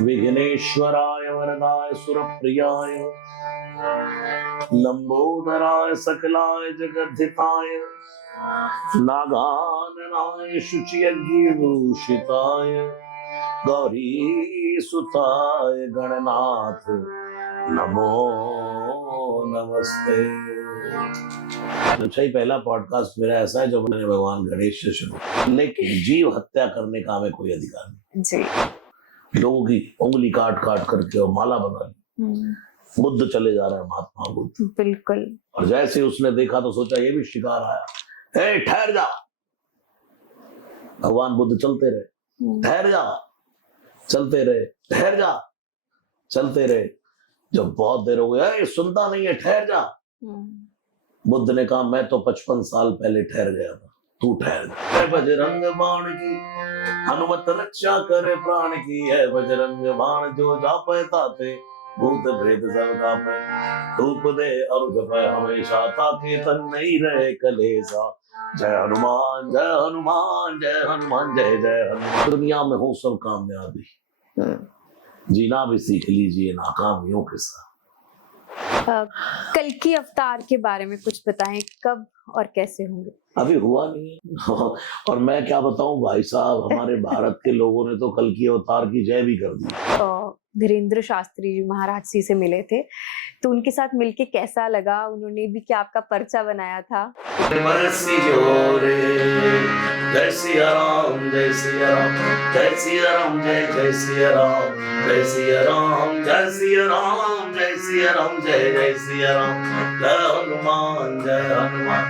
विघ्नेश्वराय वरदाय सुरप्रियाय लंबोदराय सकलाय जगद्धिताय नागाननाय शुचियज्ञभूषिताय गौरी सुताय गणनाथ नमो नमस्ते। अच्छा, ही पहला पॉडकास्ट मेरा ऐसा है जो मैंने भगवान गणेश से शुरू किया, लेकिन जीव हत्या करने का हमें कोई अधिकार नहीं जी। लोगों की उंगली काट काट करके और माला बना ली। बुद्ध चले जा रहे हैं, महात्मा बुद्ध। बिल्कुल। और जैसे उसने देखा तो सोचा ये भी शिकार आया। ए ठहर जा। भगवान बुद्ध चलते रहे, ठहर जा, चलते रहे, ठहर जा, चलते रहे। जब बहुत देर हो गया, सुनता नहीं है, ठहर जा। बुद्ध ने कहा मैं तो 55 साल पहले ठहर गया था, तू ठहर जा। बजरंग बाण की हनुमत रक्षा करे प्राण की, है बजरंग बाण जो जापे ताते भूत प्रेत सब कापे। धूप दे और जपे हमेशा ताकि तन नहीं रहे कलेसा। जय हनुमान जय हनुमान जय हनुमान जय जय हनुमान। दुनिया में हो सब कामयाबी, जीना भी सीख लीजिए नाकामियों के साथ। कल्कि अवतार के बारे में कुछ बताएं, कब और कैसे होंगे? अभी हुआ नहीं है। और मैं क्या बताऊं भाई साहब, हमारे भारत के लोगों ने तो कल्कि अवतार की जय भी कर दी। धीरेन्द्र शास्त्री जी महाराज जी से मिले थे, तो उनके साथ मिलके कैसा लगा? उन्होंने भी क्या आपका पर्चा बनाया था? जय सिया राम जय सिया राम जय सिया राम जय जय सिया राम जय सिया राम जय सिया राम जय सिया राम जय जय सिया राम। जय हनुमान जय हनुमान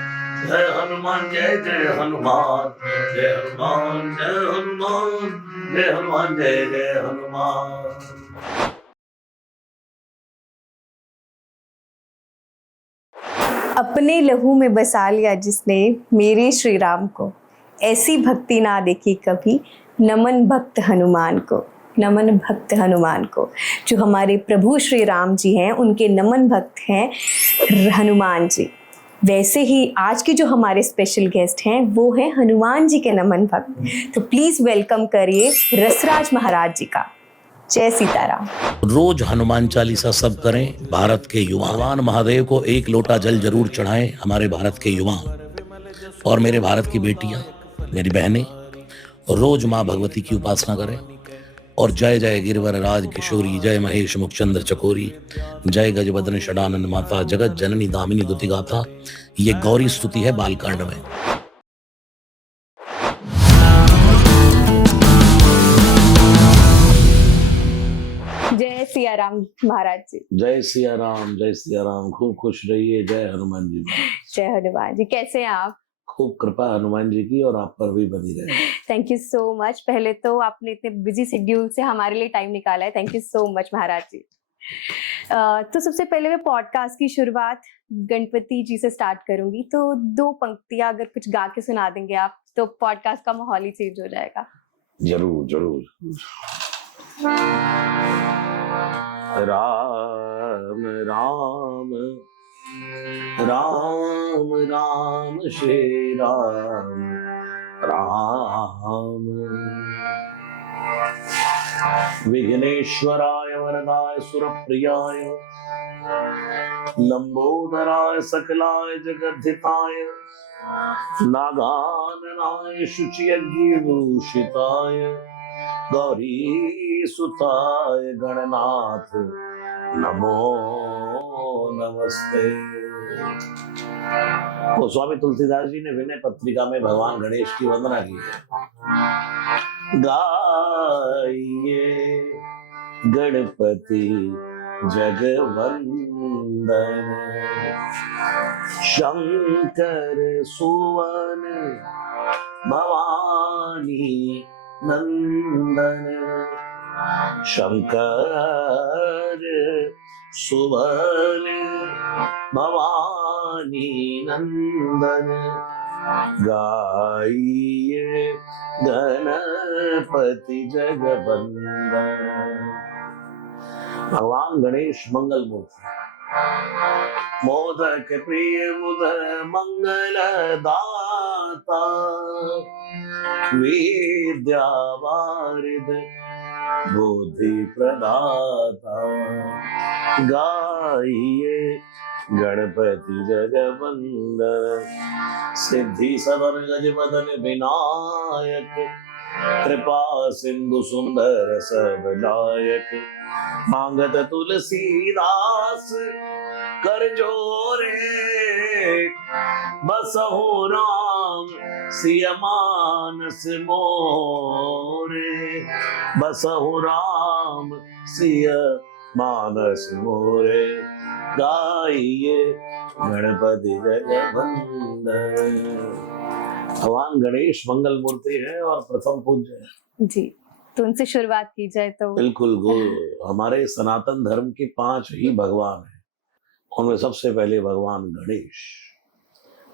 जय हनुमान जय जय हनुमान जय हनुमान जय हनुमान जय हनुमान जय जय हनुमान। अपने लहू में बसा लिया जिसने मेरे श्री राम को, ऐसी भक्ति ना देखी कभी, नमन भक्त हनुमान को, नमन भक्त हनुमान को। जो हमारे प्रभु श्री राम जी हैं उनके नमन भक्त हैं हनुमान जी। वैसे ही आज के जो हमारे स्पेशल गेस्ट हैं वो हैं हनुमान जी के नमन भक्त। तो प्लीज वेलकम करिए रसराज महाराज जी का। जय सीताराम। रोज हनुमान चालीसा सब करें। भारत के युवा भगवान महादेव को एक लोटा जल जरूर चढ़ाएं। हमारे भारत के युवा और मेरे भारत की बेटियां, मेरी बहनें रोज माँ भगवती की उपासना करें। और जय जय गिरवर राज किशोरी, जय महेश मुखचंद्र चकोरी, जय गजबदन षडानंद माता, जगत जननी दामिनी दुति गाथा। ये गौरी स्तुति है बालकांड में। जय सिया राम महाराज जी। जय सिया राम जय सिया राम। खूब खुश रहिए। जय हनुमान जी। जय हनुमान जी। कैसे हैं आप? खूब कृपा हनुमान जी की और आप पर भी बनी रहे। Thank you so much. पहले तो आपने इतने बिजी शेड्यूल से हमारे लिए टाइम निकाला है, थैंक यू सो मच महाराज जी। तो सबसे पहले मैं पॉडकास्ट की शुरुआत गणपति जी से स्टार्ट करूंगी। तो 2 पंक्तियां अगर कुछ गा के सुना देंगे आप तो पॉडकास्ट का माहौल ही चेंज हो जाएगा। जरूर जरूर। राम राम राम राम श्री राम राम। विघ्नेश्वराय वरदाय सुरप्रियाय लंबोदराय सकलाय जगद्धिताय नागाननाय शुचियज्ञभूषिताय गौरी सुताय गणनाथ नमो नमस्ते। तो स्वामी तुलसीदास जी ने विनय पत्रिका में भगवान गणेश की वंदना की है। गाइए गणपति जगवंदन, शंकर सुवन भवानी नंदन। शंकर सुवन भवानी नंदन, गाइए गणपति जगवंदन। भगवान गणेश मंगल मूर्ति, मोदक प्रिय मुद मंगल दाता, विद्या वारिद बुद्धि प्रदाता। गाइए गणपति जगवंदन, सिद्धि सदन गज बदन विनायक, कृपा सिंधु सुंदर सब लायक। मांगत तुलसीदास कर जोरे, बसहु राम सिय मानस मोरे, बसहु राम सिय मानस मोरे। गाइए गणपति जगवंदन। भगवान गणेश मंगल मूर्ति है और प्रथम पूज्य है जी, तो उनसे शुरुआत की जाए तो बिल्कुल हमारे सनातन धर्म के 5 ही भगवान हैं। उनमें सबसे पहले भगवान गणेश,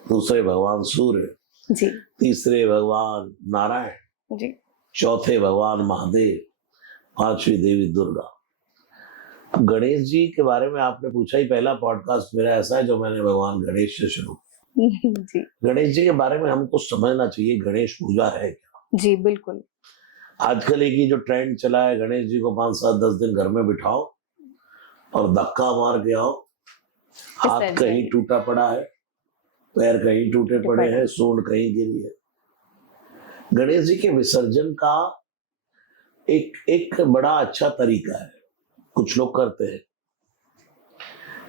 दूसरे भगवान सूर्य जी, तीसरे भगवान नारायण जी, चौथे भगवान महादेव, 5वीं देवी दुर्गा। अब गणेश जी के बारे में आपने पूछा ही, पहला पॉडकास्ट मेरा ऐसा है जो मैंने भगवान गणेश से शुरू। जी, गणेश जी के बारे में हमको समझना चाहिए गणेश पूजा है क्या। जी बिल्कुल। आजकल एक ही जो ट्रेंड चला है, गणेश जी को 5, 7, 10 दिन घर में बिठाओ और धक्का मार के आओ। हाथ कहीं टूटा पड़ा है, पैर कहीं टूटे पड़े हैं, सूंड कहीं गिरी है। गणेश जी के विसर्जन का एक बड़ा अच्छा तरीका है, कुछ लोग करते हैं।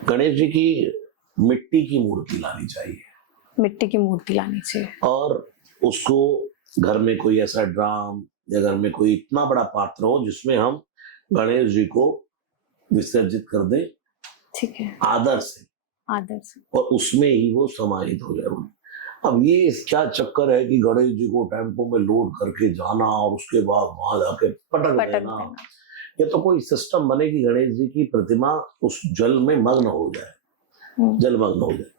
गणेश जी की मिट्टी की मूर्ति लानी चाहिए, मिट्टी की मूर्ति लानी चाहिए, और उसको घर में कोई ऐसा ड्राम या घर में कोई इतना बड़ा पात्र हो जिसमें हम गणेश जी को विसर्जित कर दें, ठीक है, आदर से, और उसमें ही वो समाहित हो जाए। अब ये क्या चक्कर है कि गणेश जी को टेम्पो में लोड करके जाना और उसके बाद वहां जाके पटक देना। ये तो कोई सिस्टम बने कि गणेश जी की प्रतिमा उस जल में मग्न हो जाए, जलमग्न हो जाए।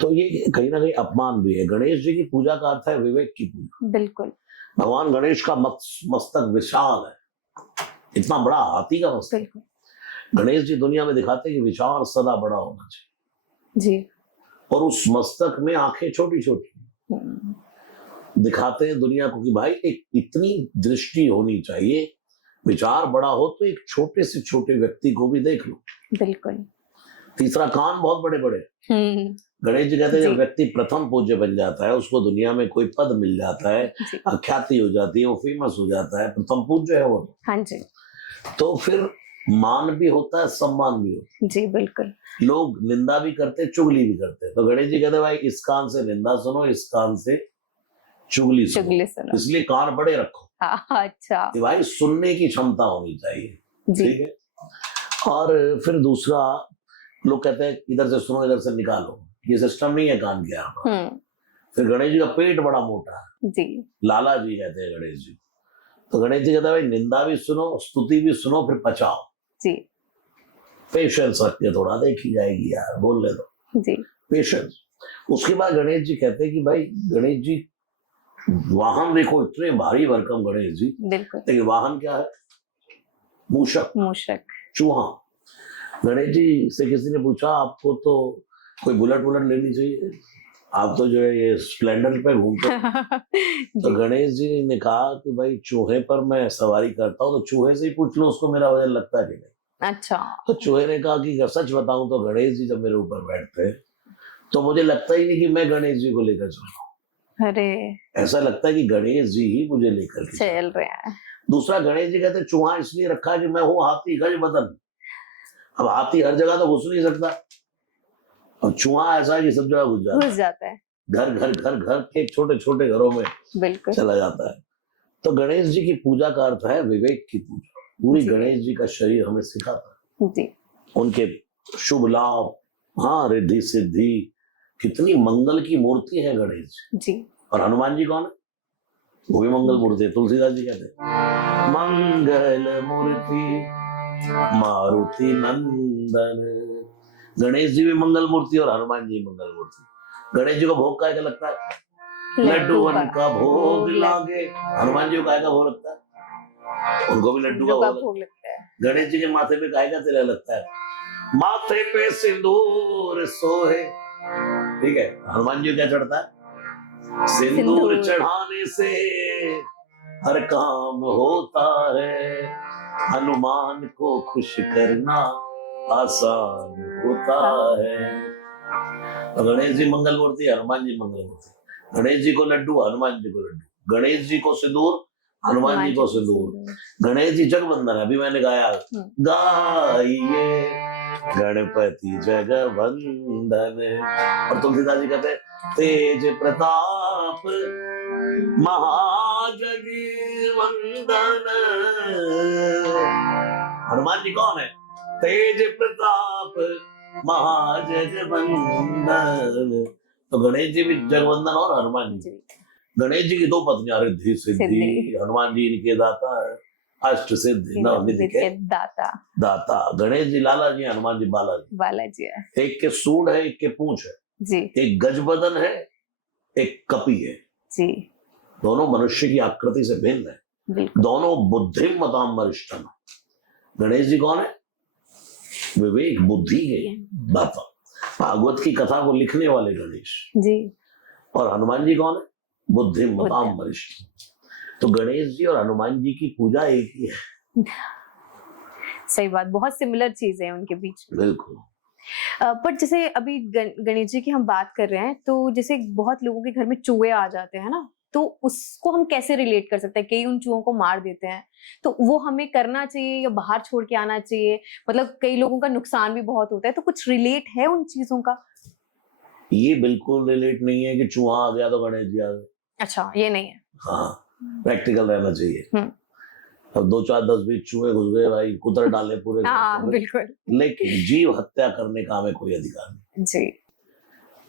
तो ये कहीं ना कहीं अपमान भी है। गणेश जी की पूजा का अर्थ है विवेक की पूजा। बिल्कुल। भगवान गणेश का मस्तक विशाल है, इतना बड़ा हाथी का मस्तक। गणेश जी दुनिया में दिखाते हैं कि विचार सदा बड़ा होना चाहिए जी, और उस मस्तक में आंखें छोटी छोटी दिखाते हैं दुनिया को कि भाई एक इतनी दृष्टि होनी चाहिए। विचार बड़ा हो तो एक छोटे से छोटे व्यक्ति को भी देख लो। बिल्कुल। तीसरा, कान बहुत बड़े बड़े। गणेश जी कहते हैं जब व्यक्ति प्रथम पूज्य बन जाता है, उसको दुनिया में कोई पद मिल जाता है, ख्याति हो जाती है, वो फेमस हो जाता है, प्रथम पूज्य है वो। हाँ जी। तो फिर मान भी होता है, सम्मान भी होता है। जी बिल्कुल। लोग निंदा भी करते, चुगली भी करते। तो गणेश जी कहते हैं भाई इस कान से निंदा सुनो, इस कान से चुगली सुनो, इसलिए कान बड़े रखो। अच्छा, कि भाई सुनने की क्षमता होनी चाहिए, ठीक है। और फिर दूसरा, लोग कहते हैं इधर से सुनो इधर से निकालो, ये सिस्टम नहीं है कान के यहाँ पर। फिर गणेश जी का पेट बड़ा मोटा है जी, लाला जी कहते हैं गणेश जी। तो गणेश जी कहते हैं भाई निंदा भी सुनो, स्तुति भी सुनो, फिर पचाओ जी। पेशेंस रखिए थोड़ा, देखी जाएगी यार, बोल ले दो जी, पेशेंस। उसके बाद गणेश जी कहते हैं कि भाई गणेश जी वाहन देखो, इतने भारी भरकम गणेश जी, लेकिन वाहन क्या है? मूषक, चूहा। गणेश जी से किसी ने पूछा आपको तो कोई बुलेट लेनी चाहिए, आप तो जो है ये स्प्लेंडर पे घूमते तो गणेश जी ने कहा कि भाई चूहे पर मैं सवारी करता हूँ, तो चूहे से ही पूछ लो उसको मेरा वजन लगता है कि नहीं। अच्छा। तो चूहे ने कहा कि सच बताऊं तो गणेश जी जब मेरे ऊपर बैठते हैं तो मुझे लगता ही नहीं कि मैं गणेश जी को लेकर चल रहा हूँ। अरे, ऐसा लगता है कि गणेश जी ही मुझे लेकर चल रहे हैं। दूसरा, गणेश जी कहते हैं चूहा इसलिए रखा है कि मैं हूँ हाथी गज बदन। अब हाथी हर जगह तो घुस नहीं सकता, और चूहा ऐसा है कि सब जगह घुस जाता है। घर घर घर घर के छोटे छोटे घरों में बिल्कुल चला जाता है। तो गणेश जी की पूजा का अर्थ है विवेक की पूजा। पूरी गणेश जी का शरीर हमें सिखाता है जी। उनके शुभ लाभ, हाँ, रिद्धि सिद्धि, कितनी मंगल की मूर्ति है गणेश जी। और हनुमान जी कौन है? वो भी मंगल मूर्ति है। तुलसीदास जी कहते हैं मंगल मूर्ति मारुति नंदन। गणेश जी भी मंगल मूर्ति और हनुमान जी मंगल मूर्ति। गणेश जी को भोग काय का लगता है? लड्डू का भोग लागे। हनुमान जी को काय का भोग लगता है? उनको भी लड्डू का भोग लगता है। गणेश जी के माथे पे काय का तिलक लगता है? माथे पे सिंदूर सोहे। ठीक है, हनुमान जी क्या चढ़ता है? सिंदूर चढ़ाने से हर काम होता है। हनुमान को खुश करना आसान होता है। तो गणेश जी मंगल मूर्ति, हनुमान जी मंगल मूर्ति। गणेश जी को लड्डू, हनुमान जी को लड्डू। गणेश जी को सिंदूर, हनुमान जी को सिंदूर। गणेश जी जगवंदन है, अभी मैंने गाया, गाइए गणपति जगवंदन। और तुलसीदास जी कहते हैं तेज प्रताप महाजगवंदन। हनुमान जी कौन है? तेज प्रताप महाजगवंदन। तो गणेश जी भी जगवंदन और हनुमान जी। गणेश जी की दो पत्नियां, रिद्धि सिद्धि। हनुमान जी इनके दाता है, अष्ट सिद्धि नवनिधि के दाता। गणेश जी लाला जी, हनुमान जी बालाजी है। एक के सूंड है, एक के पूंछ है जी। एक गजबदन है, एक कपि है जी। दोनों मनुष्य की आकृति से भिन्न है। दोनों बुद्धिम मताम वरिष्ठम। गणेश जी कौन है? विवेक बुद्धि के दाता, भागवत की कथा को लिखने वाले गणेश जी। और हनुमान जी कौन है? बुद्धिम मताम वरिष्ठ। तो गणेश जी और हनुमान जी की पूजा एक ही है। सही बात, बहुत सिमिलर चीजें हैं उनके बीच में। बिल्कुल। पर जैसे अभी गणेश जी की हम बात कर रहे हैं, तो जैसे बहुत लोगों के घर में चूहे आ जाते हैं ना, तो उसको हम कैसे रिलेट कर सकते हैं? कई उन चूहों को मार देते हैं, तो वो हमें करना चाहिए या बाहर छोड़ के आना चाहिए? मतलब कई लोगों का नुकसान भी बहुत होता है, तो कुछ रिलेट है उन चीजों का? ये बिल्कुल रिलेट नहीं है कि चूहा आ गया तो गणेश जी आ गए। अच्छा, ये नहीं है। हाँ, प्रैक्टिकल रहना चाहिए। अब 2 4 10 20 चूहे घुस गए भाई, कुतर डाले पूरे। हाँ, बिल्कुल। लेकिन जीव हत्या करने का हमें कोई अधिकार नहीं जी।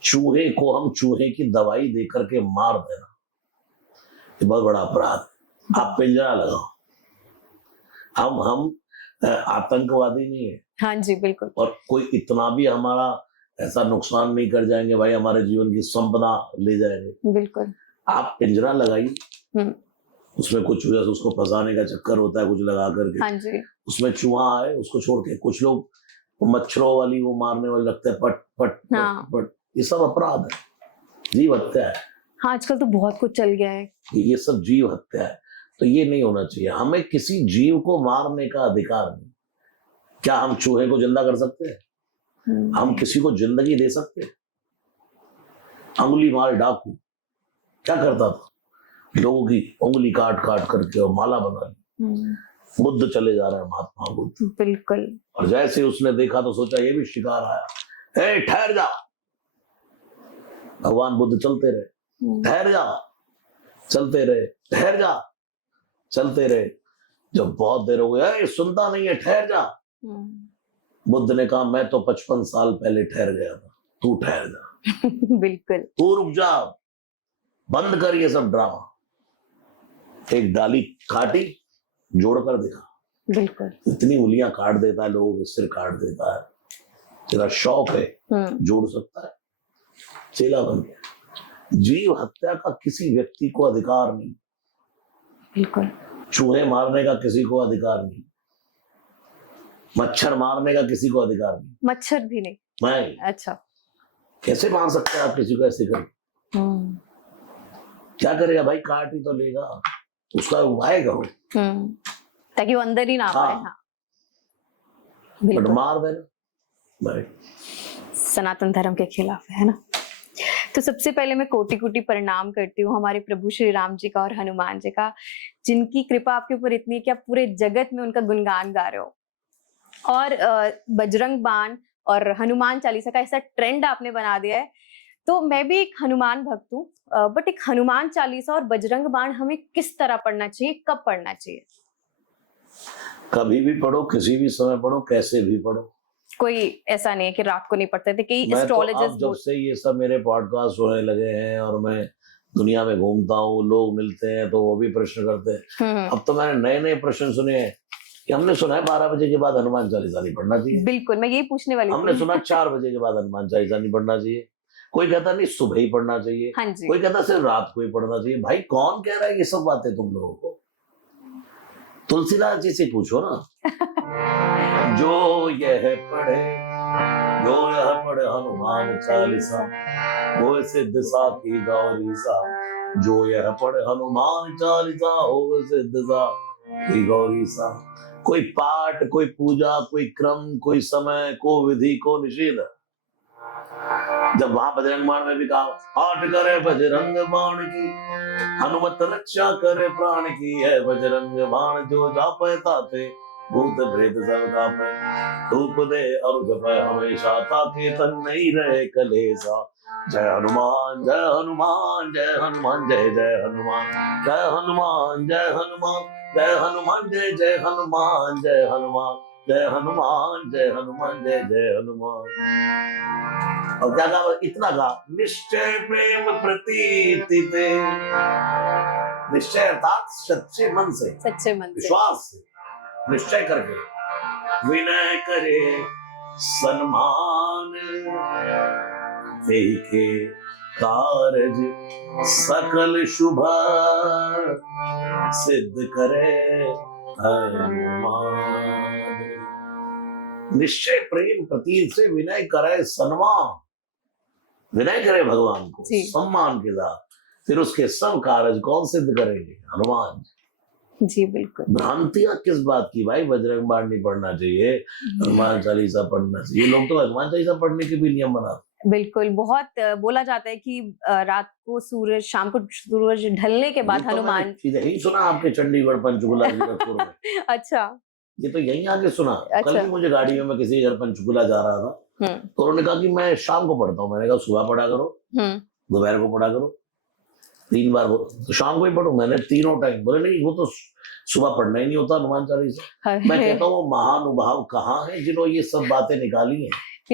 चूहे को हम चूहे की दवाई देकर के मार देना, ये बहुत बड़ा अपराध। आप पिंजरा लगाओ। हम आतंकवादी नहीं है। हाँ जी, बिल्कुल। और कोई इतना भी हमारा ऐसा नुकसान नहीं कर जाएंगे भाई, हमारे जीवन की संपदा ले जाएंगे। बिल्कुल। आप पिंजरा लगाइए, उसमें कुछ उसको फंसाने का चक्कर होता है, कुछ लगा करके। हाँ जी। उसमें चूहा आए उसको छोड़ के, कुछ लोग मच्छरों वाली वो मारने वाले लगते हैं, पट पट हाँ। पट पट। ये सब अपराध है, जीव हत्या है। हाँ, आजकल तो बहुत कुछ चल गया है। ये सब जीव हत्या है, तो ये नहीं होना चाहिए। हमें किसी जीव को मारने का अधिकार नहीं। क्या हम चूहे को जिंदा कर सकते हैं? हम किसी को जिंदगी दे सकते हैं? अंगुली मार डाकू क्या करता था? लोगों की उंगली काट काट करके और माला बना ली। बुद्ध चले जा रहे हैं, महात्मा बुद्ध। बिल्कुल। और जैसे उसने देखा तो सोचा ये भी शिकार आया। ए ठहर जा। भगवान बुद्ध चलते रहे, ठहर जा, चलते रहे, ठहर जा, चलते रहे। जब बहुत देर हो गया, सुनता नहीं है, ठहर जा। बुद्ध ने कहा मैं तो 55 साल पहले ठहर गया था, तू ठहर जा। बिल्कुल। तू रुक जा, बंद कर ये सब ड्रामा। एक डाली काटी, जोड़कर दिखा। बिल्कुल। इतनी उंगलियां काट देता है, लोगों के सिर काट देता है। तेरा शौक है, जोड़ सकता है, चेला बन गया। जीव हत्या का किसी व्यक्ति को अधिकार नहीं। बिल्कुल। चूहे मारने का किसी को अधिकार नहीं। मच्छर मारने का किसी को अधिकार नहीं। मच्छर भी नहीं? नहीं। अच्छा। कैसे मार सकते हैं आप किसी को ऐसे कर? क्या करेगा भाई? काट ही तो लेगा, उसका उपाय करो ताकि वो अंदर ही ना आए। हाँ। बट मार देना भाई सनातन धर्म के खिलाफ है ना। तो सबसे पहले मैं कोटि कोटि प्रणाम करती हूँ हमारे प्रभु श्री राम जी का और हनुमान जी का, जिनकी कृपा आपके ऊपर इतनी है कि आप पूरे जगत में उनका गुणगान गा रहे हो। और बजरंग बाण और हनुमान चालीसा का ऐसा ट्रेंड आपने बना दिया है। तो मैं भी एक हनुमान भक्त हूँ, बट एक हनुमान चालीसा और बजरंग बाण हमें किस तरह पढ़ना चाहिए, कब पढ़ना चाहिए? कभी भी पढ़ो, किसी भी समय पढ़ो, कैसे भी पढ़ो। कोई ऐसा नहीं है कि रात को नहीं पढ़ते थे। कई एस्ट्रोलॉजर्स जब से ये सब मेरे पॉडकास्ट होने लगे हैं और मैं दुनिया में घूमता हूँ, लोग मिलते हैं तो वो भी प्रश्न करते हैं। अब तो मैंने नए नए प्रश्न सुने हैं कि हमने सुना है 12 बजे के बाद हनुमान चालीसा नहीं पढ़ना चाहिए। बिल्कुल, मैं यही पूछने वाली थी। हमने सुना 4 बजे के बाद हनुमान चालीसा नहीं पढ़ना चाहिए। कोई कहता नहीं सुबह ही पढ़ना चाहिए। हाँ जी। कोई कहता सिर्फ रात को ही पढ़ना चाहिए। भाई कौन कह रहा है ये सब बातें तुम लोगों को? तुलसीदास जी से पूछो ना। जो यह पढ़े हनुमान चालीसा, वो सिद्ध साखी गौरी सा। जो यह पढ़े हनुमान चालीसा, हो सिद्ध साखी गौरी सा। कोई पाठ, कोई पूजा, कोई क्रम, कोई समय, को विधि, को निषेध। जब वहां बजरंग बाण में भी कहा, पाठ करे बजरंग बाण की, हनुमत रक्षा करे प्राण की, है बजरंग बाण जो जापै ताते, भूत प्रेत सब कापै, धूप दे और जपै हमेशा, ताके तन नहीं रहे कलेसा। जय हनुमान जय हनुमान जय हनुमान, जय जय हनुमान, जय हनुमान जय हनुमान, जय हनुमान, जय जय हनुमान, जय हनुमान, जय हनुमान, जय हनुमान, जय जय हनुमान। और क्या कहा? इतना कहा, निश्चय प्रेम प्रतीति ते, निश्चय अर्थात सच्चे मन से, विश्वास से, निश्चय करके, विनय करे सन्मान, देखे कारज सकल शुभ, सिद्ध करे हनुमान। निश्चय प्रेम प्रतीत से विनय करे सन्मान, विनय करे भगवान को सम्मान के साथ, फिर उसके सब कार्य कौन सिद्ध करेंगे? हनुमान जी। बिल्कुल। भ्रांतियां किस बात की भाई? बजरंग बाण नहीं पढ़ना चाहिए, हनुमान चालीसा पढ़ना चाहिए। लोग तो हनुमान चालीसा पढ़ने के भी नियम बनाते। बिल्कुल, बहुत बोला जाता है कि रात को सूरज, शाम को सूरज ढलने के बाद हनुमान। यही सुना आपके चंडीगढ़ पंचकुला जीरकपुर में। अच्छा, ये तो यहीं आके सुना। अच्छा। कल भी मुझे गाड़ियों में किसी घर पंचकुला जा रहा था, तो उन्होंने कहा कि मैं शाम को पढ़ता हूँ। मैंने कहा सुबह पढ़ा करो, दोपहर को पढ़ा करो, 3 बार, तो शाम को ही पढ़ो। मैंने तीनों टाइम। बोले नहीं, वो तो सुबह पढ़ना ही नहीं होता हनुमान चालीसा। मैं कहता हूँ महानुभाव कहाँ है जिन्होंने ये सब बातें निकाली हैं?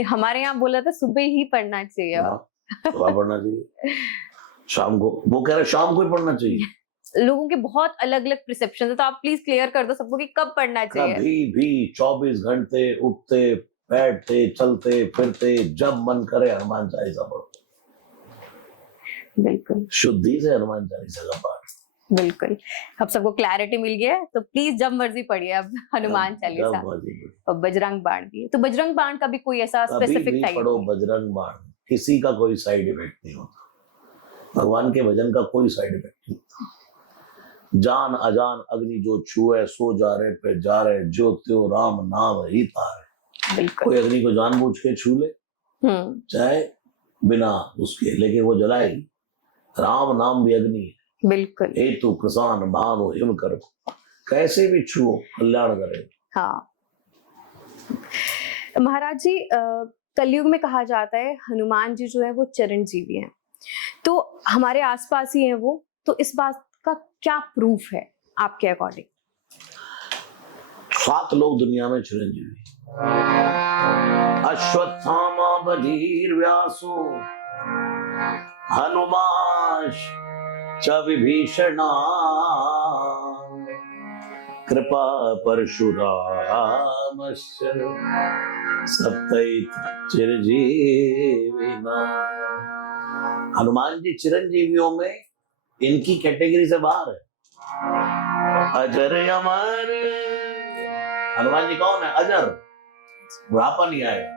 हमारे यहाँ बोला था सुबह ही पढ़ना चाहिए, सुबह पढ़ना चाहिए, शाम को, वो कह रहे शाम को ही पढ़ना चाहिए। लोगों के बहुत अलग अलग प्रिसेप्शन है, तो आप प्लीज क्लियर कर दो सबको कि कब पढ़ना चाहिए। कभी भी 24 घंटे, उठते बैठते चलते फिरते, जब मन करे हनुमान चालीसा पढ़ो। बिल्कुल, शुद्धि से हनुमान चालीसा का पाठ। बिल्कुल, अब सबको क्लैरिटी मिल गया है, तो प्लीज जब मर्जी पढ़िए अब हनुमान चालीसा और बजरंग बाण भी। तो बजरंग बाण का भी कोई ऐसा स्पेसिफिक टाइप? पढ़ो बजरंग बाण, किसी का कोई साइड इफेक्ट नहीं होता। भगवान के भजन का कोई साइड इफेक्ट नहीं होता। जान अजान अग्नि जो छुए, सो जा रहे पे जा रहे, जो त्यो राम नाम ही तारे। कोई अग्नि को जानबूझ के छू ले, चाहे बिना उसके, लेकिन वो जलाएगी। राम नाम भी अग्नि है। बिल्कुल। हेतु कृषाण भानु हिम कर, कैसे भी छुओ कल्याण करे। हाँ महाराज जी, कलयुग में कहा जाता है हनुमान जी जो है वो चिरंजीवी हैं, तो हमारे आसपास ही हैं वो, तो इस बात का क्या प्रूफ है आपके अकॉर्डिंग? 7 लोग दुनिया में चिरंजीवी, अश्वत्थामा बधीर व्यासो, हनुमान च विभीषणा, कृपा परशुरामश्च सप्तैत चिरंजीविना। हनुमान जी चिरंजीवियों में इनकी कैटेगरी से बाहर है। अजर अमर, हनुमान जी कौन है? अजर, बुढ़ापा नहीं आएगा।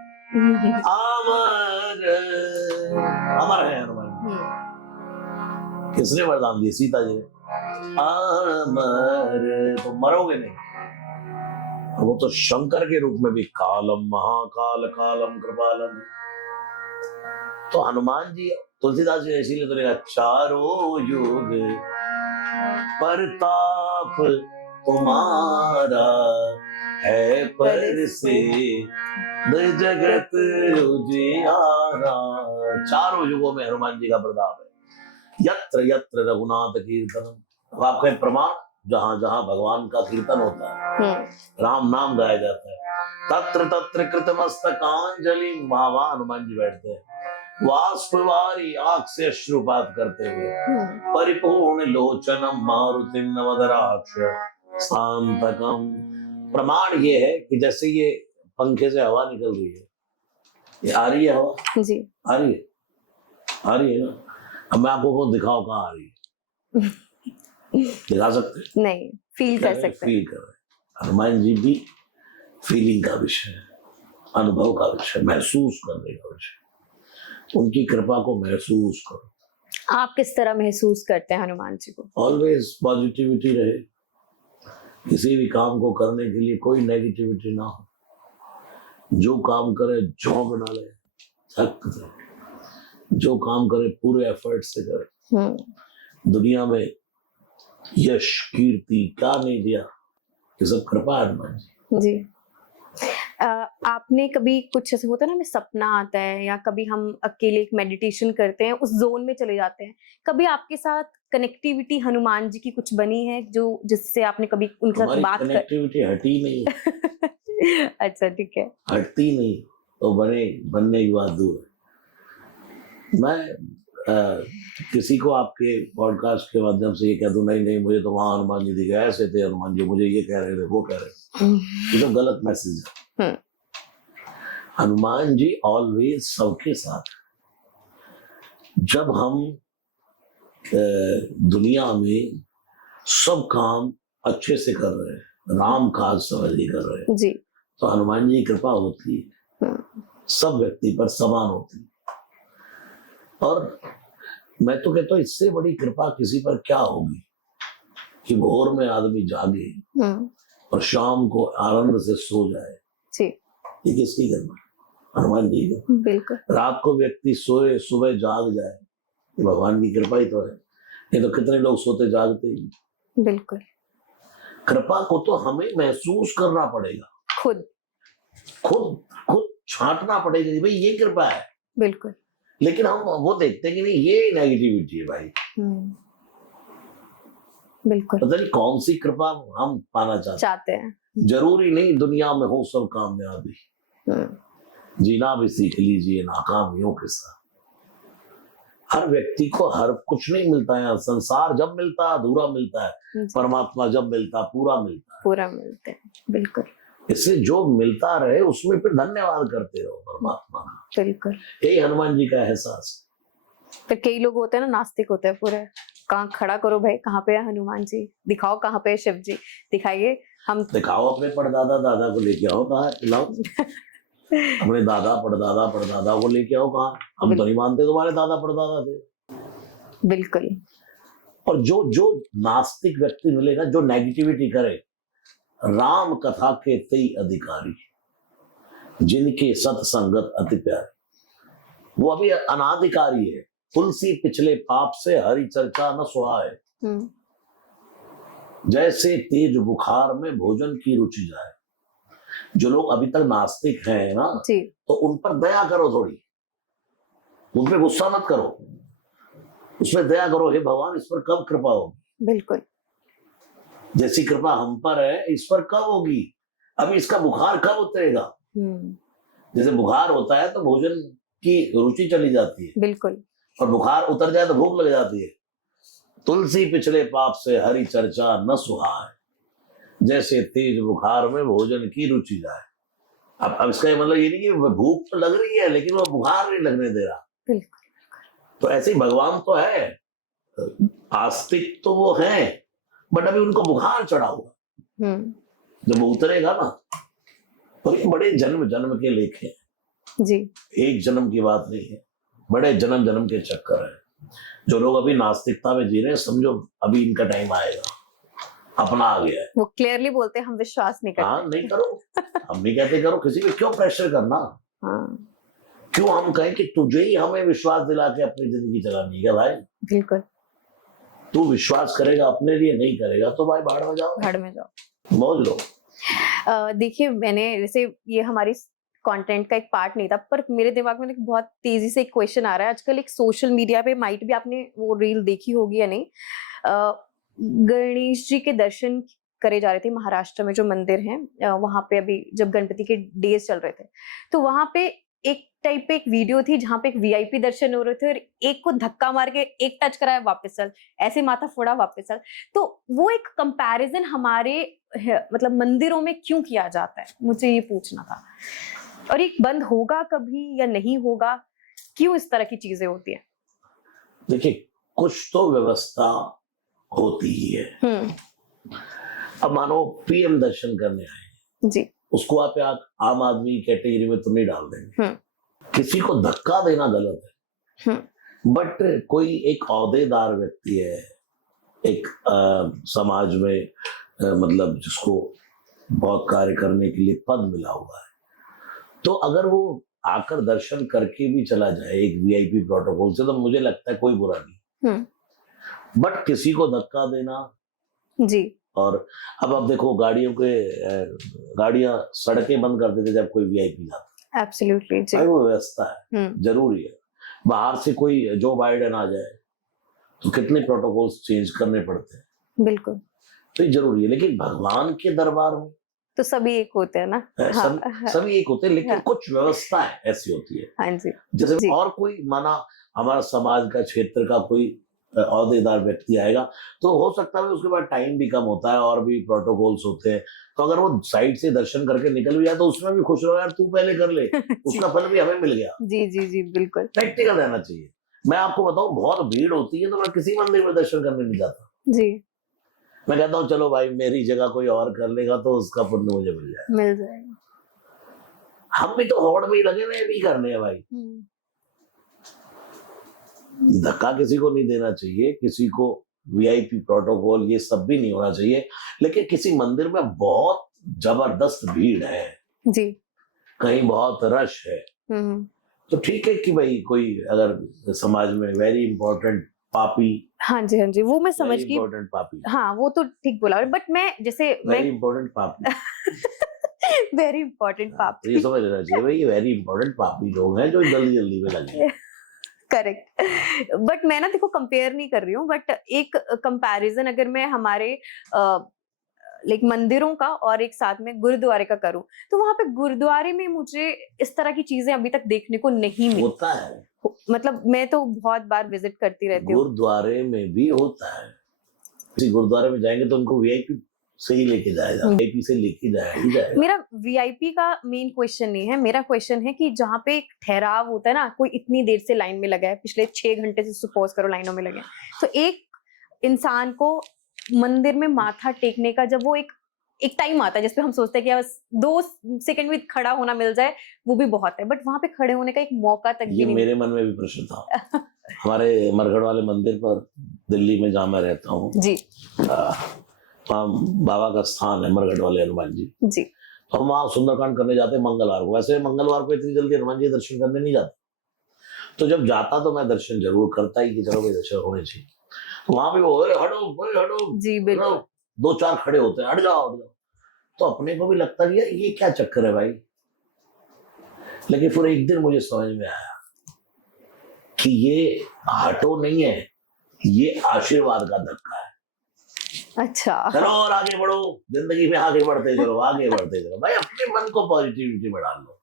अमर, अमर है हनुमान जी। किसने वरदान दिया? सीता जी ने। अमर, तो मरोगे नहीं। वो तो शंकर के रूप में भी कालम महाकाल कालम कृपालम। तो हनुमान जी, तुलसीदास जी इसीलिए तो लिखा, चारों युग परताप तुम्हारा है, पर से जगत उजियारा। चारों युगों में हनुमान जी का प्रताप है। यत्र यत्र रघुनाथ कीर्तनम, अब आपका प्रमाण, जहां जहां भगवान का कीर्तन होता है, राम नाम गाया जाता है, तत्र तत्र कृतमस्तकांजलि, वहां हनुमान जी बैठते हैं, वाष्पवारी आंख से अश्रुपात करते हुए, परिपूर्ण लोचनम मारुति नवदराक्ष शांतकम। प्रमाण ये है कि जैसे ये पंखे से हवा निकल रही है, ये आ रही है हवा जी, आ रही है, आ रही है ना? अब मैं आपको को दिखाओ कहाँ आ रही है? दिखा सकते? नहीं, फील कर सकते। फील कर रहे। हनुमान जी भी फीलिंग का विषय है, अनुभव का विषय, महसूस करने का विषय। उनकी कृपा को महसूस करो। आप किस तरह महसूस करते हैं हनुमान जी को? ऑलवेज पॉजिटिविटी रहे, किसी भी काम को करने के लिए कोई नेगेटिविटी ना हो, जो काम करे जॉब बना ले, सख्त से, जो काम करे पूरे एफर्ट से करे। दुनिया में यश कीर्ति क्या नहीं दिया, ये सब कृपा है हनुमान जी। आपने कभी कुछ ऐसे होता है ना, हमें सपना आता है या कभी हम अकेले एक मेडिटेशन करते हैं, उस जोन में चले जाते हैं, कभी आपके साथ कनेक्टिविटी हनुमान जी की कुछ बनी है जो जिससे आपने कभी उनके साथ बात कनेक्टिविटी हटी नहीं। अच्छा ठीक है, हटती नहीं तो बनने की बात दूर है। मैं किसी को आपके पॉडकास्ट के माध्यम से ये कह दूं नहीं मुझे तो वहां हनुमान जी दिखे, ऐसे थे हनुमान जी, मुझे ये कह रहे थे वो कह रहे, ये तो गलत मैसेज है। हनुमान जी ऑलवेज सबके साथ। जब हम दुनिया में सब काम अच्छे से कर रहे हैं, राम काज समझ के कर रहे हैं जी, तो हनुमान जी की कृपा होती है, सब व्यक्ति पर समान होती है। और मैं तो कहता हूँ इससे बड़ी कृपा किसी पर क्या होगी कि भोर में आदमी जागे और शाम को आनंद से सो जाए। जी, ये किसकी कृपा? हनुमान जी की। बिल्कुल। रात को व्यक्ति सोए सुबह जाग जाए, ये भगवान की कृपा ही तो है। ये तो कितने लोग सोते जागते ही। बिल्कुल। कृपा को तो हमें महसूस करना पड़ेगा, खुद खुद छांटना पड़ेगा कि भाई ये कृपा है। बिल्कुल। लेकिन हम वो देखते हैं कि नहीं ये नेगेटिविटी है भाई। बिल्कुल। पता नहीं कौन सी कृपा हम पाना चाहते हैं। जरूरी नहीं दुनिया में हो सब कामयाबी, जीना भी सीख लीजिए नाकामियों के साथ। हर व्यक्ति को हर कुछ नहीं मिलता है, संसार जब मिलता है अधूरा मिलता है, परमात्मा जब मिलता पूरा मिलता है। बिल्कुल। इससे जो मिलता रहे उसमें फिर धन्यवाद करते रहो परमात्मा का। बिल्कुल, यही हनुमान जी का एहसास। तो कई लोग होते हैं ना, नास्तिक होते हैं पूरे, कहाँ खड़ा करो भाई, कहाँ पे है हनुमान जी, दिखाओ कहाँ पे है शिव जी, दिखाइए। हम दिखाओ अपने परदादा दादा को लेके आओ, कहाँ लाओ अपने दादा परदादा को लेके आओ, कहाँ? हम तो नहीं मानते तुम्हारे दादा परदादा थे। बिल्कुल। और जो नास्तिक व्यक्ति मिलेगा जो नेगेटिविटी करे, राम कथा के तेई अधिकारी जिनके सत्संगत अति प्यारे, वो अभी अनाधिकारी है। तुलसी पिछले पाप से हरि चर्चा न सुहाए, जैसे तेज बुखार में भोजन की रुचि जाए। जो लोग अभी तक नास्तिक हैं ना, तो उन पर दया करो, थोड़ी उन पर गुस्सा मत करो, उसमें दया करो। हे भगवान, इस पर कब कृपा होगी? बिल्कुल, जैसी कृपा हम पर है इस पर कब होगी? अभी इसका बुखार कब उतरेगा? जैसे बुखार होता है तो भोजन की रुचि चली जाती है। बिल्कुल। और बुखार उतर जाए तो भूख लग जाती है। तुलसी पिछले पाप से हरि चर्चा न सुहाए, जैसे तेज बुखार में भोजन की रुचि जाए। अब इसका मतलब ये नहीं कि भूख तो लग रही है लेकिन वो बुखार नहीं लगने दे रहा। बिल्कुल। तो ऐसे ही भगवान तो है, आस्तिक तो वो है, बट अभी उनको बुखार चढ़ा हुआ। जब वो उतरेगा ना, तो ये बड़े जन्म जन्म के लेखे हैं जी, एक जन्म की बात नहीं है, बड़े जन्म जन्म के चक्कर है। जो लोग अभी नास्तिकता में जी रहे हैं, समझो अभी इनका टाइम आएगा, अपना आ गया है। वो क्लियरली बोलते हैं हम विश्वास नहीं करते। हाँ, नहीं करो, हम नहीं कहते करो, किसी पे क्यों प्रेशर करना? क्यों हम कहें कि तुझे ही हमें विश्वास दिला के अपनी जिंदगी चलानी है भाई? बिल्कुल। तू विश्वास करेगा अपने लिए, नहीं करेगा तो भाई भाड़ में जाओ, मौज लो। देखिए, मैंने जैसे ये हमारी कंटेंट का एक पार्ट नहीं था, पर मेरे दिमाग में बहुत तेजी से एक क्वेश्चन आ रहा है। आजकल एक सोशल मीडिया पे, माइट भी आपने वो रील देखी होगी या नहीं, गणेश जी के दर्शन करे जा रहे थे महाराष्ट्र में, जो मंदिर हैं वहां पे, अभी जब गणपति के डेज चल रहे थे, तो वहां पे एक टाइप पे एक वीडियो थी जहां पे एक वीआईपी दर्शन हो रहे थे और एक को धक्का मार के एक टच कराया वापस चल, ऐसे माथा फोड़ा वापस चल। तो वो एक कंपैरिजन हमारे मतलब मंदिरों में क्यों किया जाता है, मुझे ये पूछना था। और ये बंद होगा कभी या नहीं होगा? क्यों इस तरह की चीजें होती है? देखिए, कुछ तो व्यवस्था होती ही है। अब मानो पीएम दर्शन करने आए जी, उसको आप आम आदमी कैटेगरी में तो नहीं डाल देंगे। किसी को धक्का देना गलत है, बट कोई एक औहदेदार व्यक्ति है, एक समाज में मतलब जिसको बहुत कार्य करने के लिए पद मिला हुआ है, तो अगर वो आकर दर्शन करके भी चला जाए एक वीआईपी प्रोटोकॉल से, तो मुझे लगता है कोई बुरा नहीं। बट किसी को धक्का देना जी, और अब आप देखो गाड़ियां सड़कें बंद कर देते जब कोई वीआईपी जाता। एब्सोल्युटली जी, भाई वो व्यवस्था है, जरूरी है। बाहर से कोई जो बाइडेन आ जाए तो कितने प्रोटोकॉल्स चेंज करने पड़ते हैं। बिल्कुल, तो ये जरूरी है, लेकिन भगवान के दरबार में तो सभी एक होते हैं ना। सभी एक होते हैं, लेकिन कुछ व्यवस्था है ऐसी होती है। हाँ जी, जैसे जी। और कोई माना हमारा समाज का क्षेत्र का कोई औहदेदार व्यक्ति आएगा, तो हो सकता है उसके बाद टाइम भी कम होता है और भी प्रोटोकॉल्स होते हैं, तो अगर वो साइड से दर्शन करके निकल भी जाए तो उसमें भी खुश रहो, यार तू पहले कर ले, उसका फल भी हमें मिल गया। जी जी जी, बिल्कुल प्रैक्टिकल रहना चाहिए। मैं आपको बताऊं, बहुत भीड़ होती है तो मैं किसी मंदिर में दर्शन करने नहीं जाता जी, मैं कहता हूँ चलो भाई मेरी जगह कोई और कर लेगा तो उसका पुण्य मुझे मिल जाएगा। हम भी तो होड़ में ही लगे हुए भी करने हैं भाई। धक्का किसी को नहीं देना चाहिए, किसी को वीआईपी प्रोटोकॉल ये सब भी नहीं होना चाहिए, लेकिन किसी मंदिर में बहुत जबरदस्त भीड़ है जी, कहीं बहुत रश है, तो ठीक है कि भाई कोई अगर समाज में वेरी इंपॉर्टेंट पापी, हाँ जी हाँ जी, वो मैं समझ गई, इंपॉर्टेंट पापी, हाँ वो तो ठीक बोला, बट मैं जैसे वेरी इंपॉर्टेंट पापी वेरी इंपॉर्टेंट पापी, ये समझ लेना चाहिए भाई, ये वेरी इंपॉर्टेंट पापी लोग हैं जो जल्दी जल्दी में लगे। करेक्ट, बट मैं ना देखो कंपेयर नहीं कर रही हूँ, बट एक कंपैरिजन अगर मैं हमारे लाइक मंदिरों का और एक साथ में गुरुद्वारे का करूं, तो वहां पे गुरुद्वारे में मुझे इस तरह की चीजें अभी तक देखने को नहीं मिली। होता है, मतलब मैं तो बहुत बार विजिट करती रहती हूँ। गुरुद्वारे में भी होता है, किसी गुरुद्वारे में जाएंगे तो उनको वीआईपी से ही लेके जाएगा, वीआईपी से लेके जाएगा। मेरा वीआईपी का मेन क्वेश्चन नहीं है, मेरा क्वेश्चन है कि जहाँ पे एक ठहराव होता है ना, कोई इतनी देर से लाइन में लगा है, पिछले 6 घंटे से सपोज करो लाइनों में लगे, तो एक इंसान को मंदिर में माथा टेकने का जब वो एक टाइम आता है जिसपे हम सोचते हैं कि बस 2 सेकंड में खड़ा होना मिल जाए, वो भी बहुत है, बट वहां पे खड़े होने का एक मौका तक भी नहीं। मेरे मन में भी प्रश्न था। हमारे मरघड़ वाले मंदिर पर दिल्ली में जहाँ मैं रहता हूँ जी, वहाँ बाबा का स्थान है, मरघड़ वाले हनुमान जी, तो हम वहाँ सुंदरकांड करने जाते हैं मंगलवार को। वैसे मंगलवार को इतनी जल्दी हनुमान जी दर्शन करने नहीं जाते, तो जब जाता तो मैं दर्शन जरूर करता ही कि चलो भाई दर्शन होने चाहिए। तो वहां पे वो हटो जी, बिल्कुल 2-4 खड़े होते हैं, हट जाओ। तो अपने को भी लगता है ये क्या चक्कर है भाई, लेकिन फिर एक दिन मुझे समझ में आया कि ये हटो नहीं है, ये आशीर्वाद का धक्का है। अच्छा, चलो और आगे बढ़ो, जिंदगी में आगे बढ़ते चलो, आगे बढ़ते चलो भाई, अपने मन को पॉजिटिविटी में डाल लो।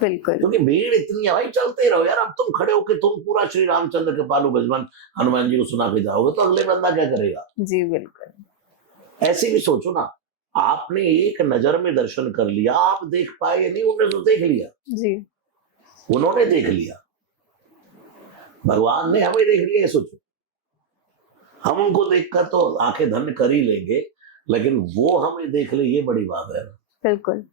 बिल्कुल, क्योंकि भीड़ इतनी है भाई, चलते रहो यार। अब तुम खड़े होके तुम पूरा श्री रामचंद्र के पालू भजन हनुमान जी को सुना के जाओगे तो अगले बंदा क्या करेगा। जी बिल्कुल, ऐसे भी सोचो ना, आपने एक नजर में दर्शन कर लिया, आप देख पाए या नहीं, उन्होंने तो देख लिया जी, उन्होंने देख लिया, भगवान ने हमें देख लिया। ये सोचो, हम उनको देखकर तो आंखें धन्य कर ही लेंगे, लेकिन वो हमें देख ले, ये बड़ी बात है। बिल्कुल,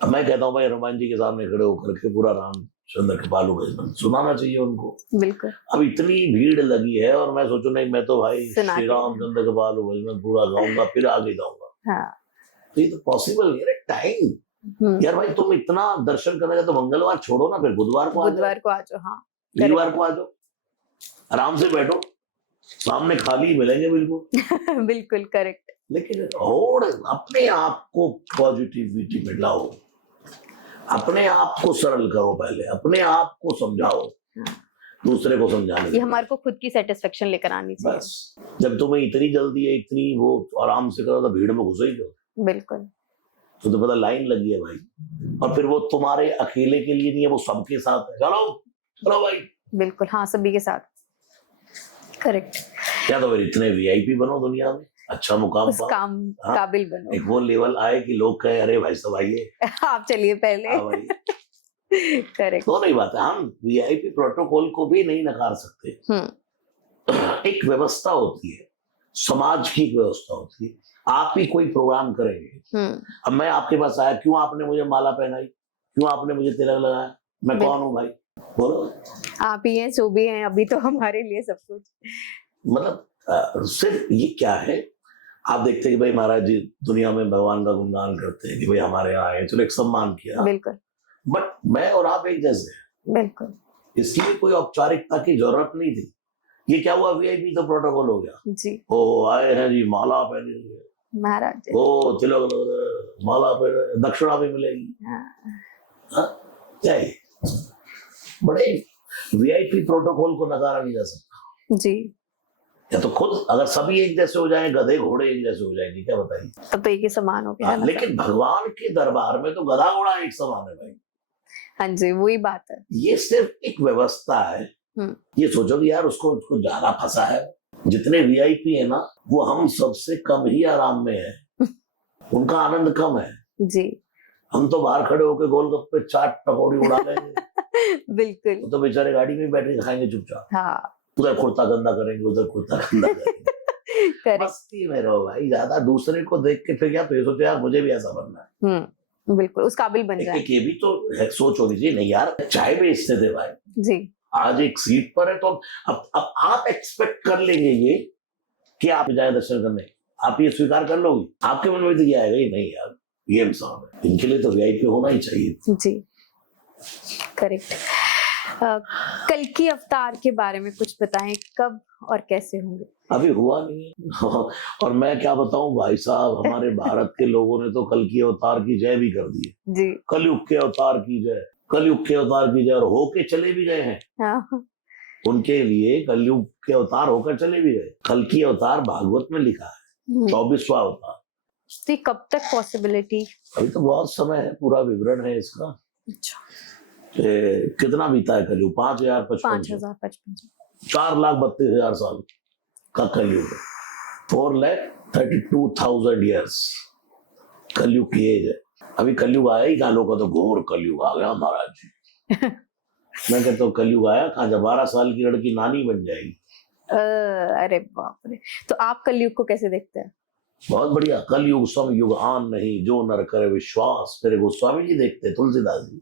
मैं कहता हूँ भाई हनुमान जी के सामने खड़े होकर के पूरा रामचंद्र के पालू भजन सुनाना चाहिए उनको। बिल्कुल, अब इतनी भीड़ लगी है और मैं सोचू नहीं, मैं तो भाई श्री रामचंद्र के पालू भजन पूरा गाऊंगा फिर आगे जाऊंगा। हाँ, तो ये तो पॉसिबल नहीं है। टाइम यार भाई, तुम इतना दर्शन करने का तो मंगलवार छोड़ो ना, फिर बुधवार को आ जाओ, हाँ वीरवार को आ जाओ, आराम से बैठो, सामने खाली मिलेंगे बिल्कुल। बिल्कुल करेक्ट, लेकिन और अपने आप को पॉजिटिविटी में लाओ, अपने आप को सरल करो, पहले अपने आप को समझाओ, दूसरे को समझाने, ये हमारे को खुद की सेटिस्फेक्शन लेकर आनी चाहिए। बस जब तुम्हें इतनी जल्दी है, इतनी वो आराम से करो, तो भीड़ में घुसे ही क्यों। बिल्कुल, तो पता लाइन लगी है भाई, और फिर वो तुम्हारे अकेले के लिए नहीं है, वो सबके साथ है। चलो चलो भाई, बिल्कुल, हाँ सभी के साथ, करेक्ट। क्या तो फिर इतने वीआईपी बनो दुनिया में, अच्छा मुकाम पाओ, काबिल बनो, एक वो लेवल आए कि लोग कहे अरे भाई साहब आइए आप चलिए पहले। करेक्ट, तो नहीं बात है, हम वीआईपी प्रोटोकॉल को भी नहीं नकार सकते। एक व्यवस्था होती है, समाज की एक व्यवस्था होती है। आप ही कोई प्रोग्राम करेंगे, अब मैं आपके पास आया, क्यों आपने मुझे माला पहनाई, क्यों आपने मुझे तिलक लगाया, मैं कौन हूँ भाई, बोलो। आप ही हैं, जो भी हैं, अभी तो हमारे लिए सब कुछ। मतलब सिर्फ ये क्या है, आप देखते हैं कि भाई महाराज जी दुनिया में भगवान का गुणगान करते हैं कि भाई हमारे यहाँ आए, चलो एक सम्मान किया, बिल्कुल बट मैं और आप एक जैसे हैं, बिल्कुल इसकी भी कोई औपचारिकता की जरूरत नहीं थी। ये क्या हुआ, वीआईपी तो प्रोटोकॉल हो गया। जी, ओ आए हैं जी, माला पहने हुए, महाराज जी। ओ तिलक लग रहा है, माला पहने, दक्षिणा भी मिलेगी। हाँ, हाँ, क्या है? बड़े वीआईपी प्रोटोकॉल को नकारा नहीं जा सकता। जी, या तो खुद अगर सभी एक जैसे हो जाए, गधे घोड़े एक जैसे हो जाएंगे, क्या बताइए? तब तो एक ही समान हो गया है ना। लेकिन भगवान के दरबार में तो गधा घोड़ा एक समान है भाई। हाँ जी, वही बात है। ये सिर्फ एक व्यवस्था है। ये सोचो कि यार उसको ज्यादा फंसा है। जितने वीआईपी है ना, वो हम सबसे कम ही आराम में है, उनका आनंद कम है जी। हम तो बाहर खड़े होकर गोलगप्पे चाट पकौड़ी उड़ा लेंगे। बिल्कुल। वो तो बेचारे गाड़ी में बैठ के खाएंगे चुपचाप। हाँ, उधर कुर्ता गंदा करेंगे, उधर कुर्ता गंदा करेंगे। मस्ती में रहो भाई, ज्यादा दूसरे को देख के फिर क्या तो ये सोचो यार मुझे भी ऐसा बनना है। बिल्कुल उस काबिल बन जाए। ये भी तो है, सोच होनी चाहिए। नहीं यार, चाय बेचते थे भाई जी, आज एक सीट पर है, तो अब आप एक्सपेक्ट कर लेंगे ये कि आप जाए दर्शन करने, आप ये स्वीकार कर लोगे? आपके मन में तो ये आएगा ही नहीं यार, ये इंसान है, इनके लिए तो वीआईपी होना ही चाहिए। जी, करेक्ट। कल की अवतार के बारे में कुछ बताएं, कब और कैसे होंगे? अभी हुआ नहीं है। और मैं क्या बताऊं भाई साहब, हमारे भारत के लोगों ने तो कल की अवतार की जय भी कर दी है जी। कलयुग के अवतार की जय, कलयुग के अवतार की जय, और होके चले भी गए हैं। हाँ। उनके लिए कलयुग के अवतार होकर चले भी गए। कल की अवतार भागवत में लिखा है, 24वां अवतार। तो कब तक पॉसिबिलिटी? अभी तो बहुत समय है, पूरा विवरण है इसका। अच्छा। कितना बीता है कलयुग? 5055 4,32,000 साल का कलयुग है। 4,32,000 ईयर्स कलयुग की एज है। अभी कलयुग आया ही कहाँ, लोगों तो घोर कलयुग आ गया महाराज जी। मैं कहता हूँ कलयुग आया कहाँ, जब 12 साल की लड़की नानी बन जाएगी। अरे बाप रे। तो आप कलयुग को कैसे देखते हैं? बहुत बढ़िया। कलयुग सम युग आन नहीं, जो नर करे विश्वास। मेरे गोस्वामी जी देखते, तुलसीदास जी।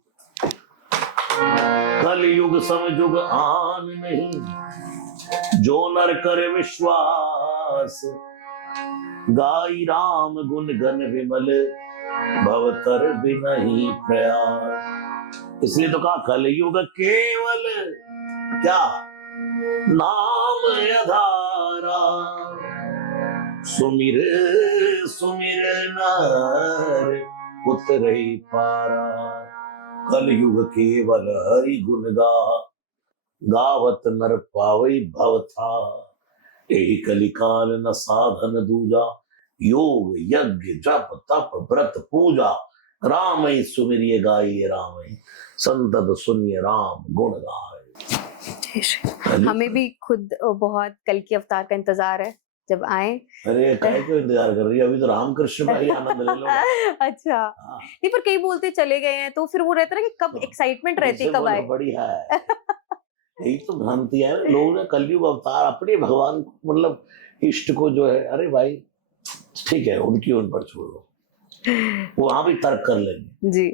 कलयुग सम युग आन नहीं, जो नर करे विश्वास। गाई राम गुण गण विमल, भवतर बिनहि प्रयास। इसलिए तो कहा कलयुग केवल क्या नाम आधारा। सुमिर सुमिर नर उतरहि पारा। कलयुग केवल हरि गुण गावत नर पावई भव था। यही कलिकाल न साधन दूजा, योग यज्ञ जप तप व्रत पूजा। राम ही सुमिरिय गाइए, राम ही संतत सुनिए, राम गुण गाए। हमें भी खुद बहुत कल की अवतार का इंतजार है, जब आए। अरे काहे को इंतजार कर रही है? अभी तो रामकृष्ण का ही आनंद ले लो। अच्छा। नहीं, पर कई बोलते चले गए हैं, तो फिर वो रहता है ना कि कब एक्साइटमेंट रहती है, कब आए। बढ़िया है। यही तो भ्रांति है लोगों ने। कलयुग अवतार अपने भगवान मतलब इष्ट को जो है, अरे भाई ठीक है, उनकी उन पर छोड़ो, वो वहां भी तर्क कर लेंगे। जी।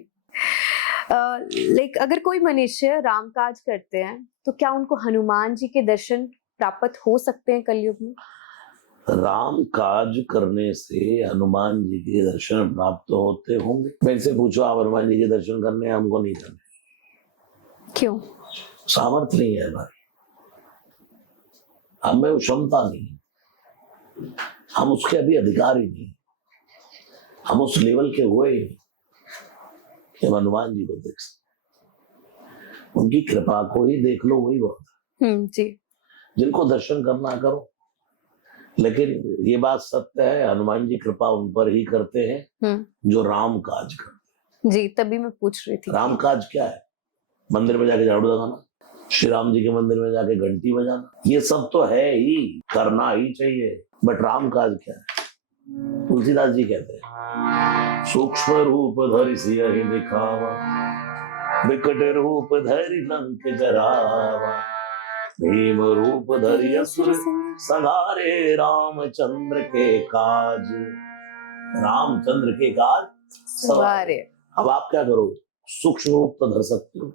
अगर कोई मनुष्य राम काज करते हैं, तो क्या उनको हनुमान जी के दर्शन प्राप्त हो सकते हैं कलयुग में? राम काज करने से हनुमान जी के दर्शन प्राप्त होते होंगे। मैं इनसे पूछो, आप हनुमान जी के दर्शन करने, हमको नहीं करने। क्यों? सामर्थ्य नहीं है हमारी, हमें वो क्षमता नहीं, हम उसके अभी अधिकारी नहीं, हम उस लेवल के हुए ही नहीं कि हम हनुमान जी को देख सकते। उनकी कृपा को ही देख लो, वही बहुत है। जी। जिनको दर्शन करना करो, लेकिन ये बात सत्य है, हनुमान जी कृपा उन पर ही करते हैं जो राम काज करते हैं। जी, तभी मैं पूछ रही थी। राम काज क्या है? मंदिर में जाके झाड़ू लगाना, श्री राम जी के मंदिर में जाके घंटी बजाना, ये सब तो है ही, करना ही चाहिए। बट राम काज क्या है? तुलसीदास जी कहते हैं, सूक्ष्म रूप धरि सियहि दिखावा, विकट रूप धरि लंक जरावा। भीम रूप धरि असुर संहारे, रामचंद्र के काज, रामचंद्र के काज सवारे। अब आप क्या करो? सूक्ष्म रूप तो धर सकते हो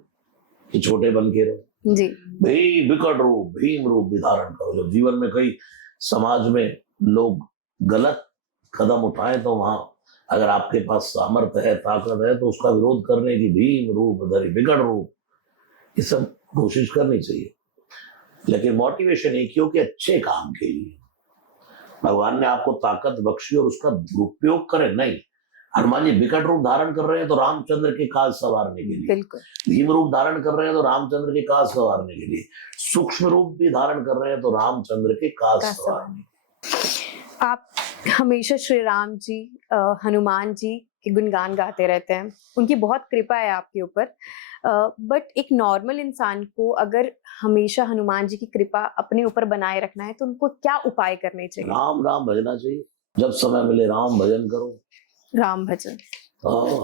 कि छोटे बन के रहो जी, भाई, विकट रूप भीम रूप भी धारण करो। जब जीवन में कई समाज में लोग गलत कदम उठाएं तो वहां अगर आपके पास सामर्थ्य है, ताकत है, तो उसका विरोध करने की भीम रूप धरि विकट रूप, ये सब कोशिश करनी चाहिए। लेकिन मोटिवेशन एक ही हो कि अच्छे काम के लिए भगवान ने आपको ताकत बख्शी और उसका दुरुपयोग करे नहीं। हनुमान जी विकट रूप धारण कर रहे हैं तो रामचंद्र के काज संवारने के लिए, भीम रूप धारण कर रहे हैं तो रामचंद्र के काज संवारने के लिए, सूक्ष्म रूप भी धारण कर रहे हैं तो रामचंद्र के काज संवारने। आप हमेशा श्री राम जी, हनुमान जी के गुणगान गाते रहते हैं, उनकी बहुत कृपा है आपके ऊपर। बट एक नॉर्मल इंसान को अगर हमेशा हनुमान जी की कृपा अपने ऊपर बनाए रखना है तो उनको क्या उपाय करने चाहिए? राम राम भजना चाहिए, जब समय मिले राम भजन करो, राम भजन,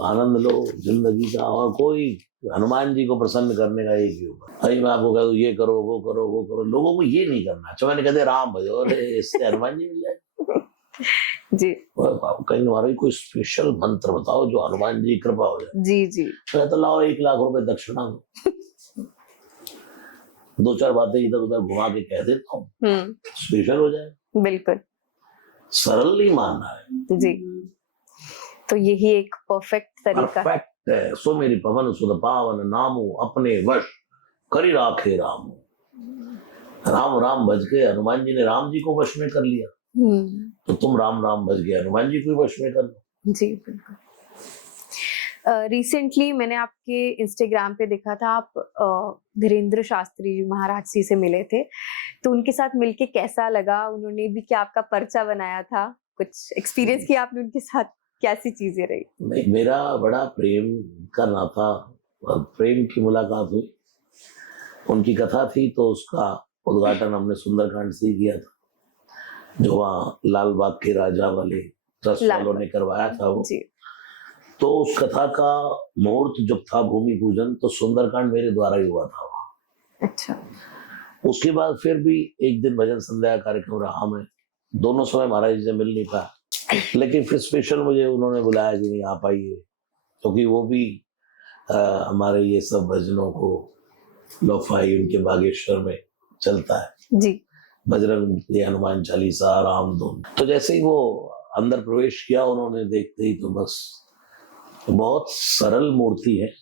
आनंद लो जिंदगी का। और कोई हनुमान जी को प्रसन्न करने का एक ही उपाय, अरे मैं आपको कह दूं ये करो वो करो वो करो, लोगों को ये नहीं करना। अच्छा मैंने कहते राम भजो, अरे इससे हनुमान जी मिल जाए जी। कहीं हमारा कोई स्पेशल मंत्र बताओ जो हनुमान जी कृपा हो जाए। जी जी। तो लाओ 1 लाख रुपए दक्षिणा दो, 2-4 बातें इधर उधर घुमा के कह देता हूँ, स्पेशल हो जाए। बिल्कुल सरल नहीं मानना है जी। तो यही एक परफेक्ट तरीका है। सो मेरी पवन सुध पावन नामो अपने वश करी राखे राम। राम राम भज के हनुमान जी ने राम जी को वश में कर लिया, तो तुम राम राम भज के हनुमान जी को वश में कर लो। जी बिल्कुल। रिसेंटली मैंने आपके इंस्टाग्राम पे देखा था, आप धीरेन्द्र शास्त्री जी महाराज जी से मिले थे, तो उनके साथ मिलके कैसा लगा? उन्होंने भी क्या आपका पर्चा बनाया था? कुछ एक्सपीरियंस किया आपने उनके साथ? कैसी चीजें रही? नहीं, मेरा बड़ा प्रेम करना था, प्रेम की मुलाकात हुई, उनकी कथा थी, तो उसका उद्घाटन हमने सुंदरकांड से किया था, जो वहाँ लाल बाग के राजा वाले ट्रस्ट वालों ने करवाया था वो जी। तो उस कथा का मुहूर्त जब था भूमि पूजन, तो सुंदरकांड मेरे द्वारा ही हुआ था वहाँ। अच्छा। उसके बाद फिर भी एक दिन भजन संध्या कार्यक्रम रहा, मैं दोनों समय महाराज जी से मिल नहीं पाया, लेकिन फिर स्पेशल मुझे उन्होंने बुलाया कि नहीं आप आइए, क्योंकि वो भी हमारे ये सब भजनों को लोफाई उनके बागेश्वर में चलता है जी, बजरंग हनुमान चालीसा राम धुन। तो जैसे ही वो अंदर प्रवेश किया उन्होंने, देखते ही तो बस बहुत सरल मूर्ति है,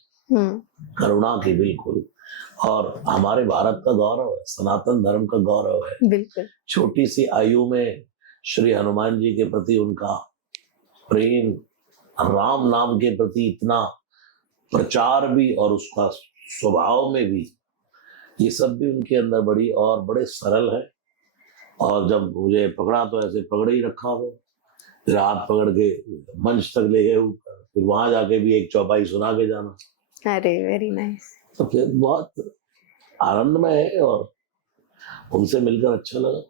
करुणा की बिल्कुल, और हमारे भारत का गौरव है, सनातन धर्म का गौरव है। बिल्कुल। छोटी सी आयु में श्री हनुमान जी के प्रति उनका प्रेम, राम नाम के प्रति इतना प्रचार भी, और उसका स्वभाव में भी, ये सब भी उनके अंदर बड़ी और बड़े सरल है। और जब मुझे पकड़ा तो ऐसे पकड़ ही रखा हो, फिर हाथ पकड़ के मंच तक ले गए ऊपर, फिर वहां जाके भी एक चौपाई सुना के जाना। अरे वेरी नाइस। तो फिर बहुत आनंदमय है और उनसे मिलकर अच्छा लगा।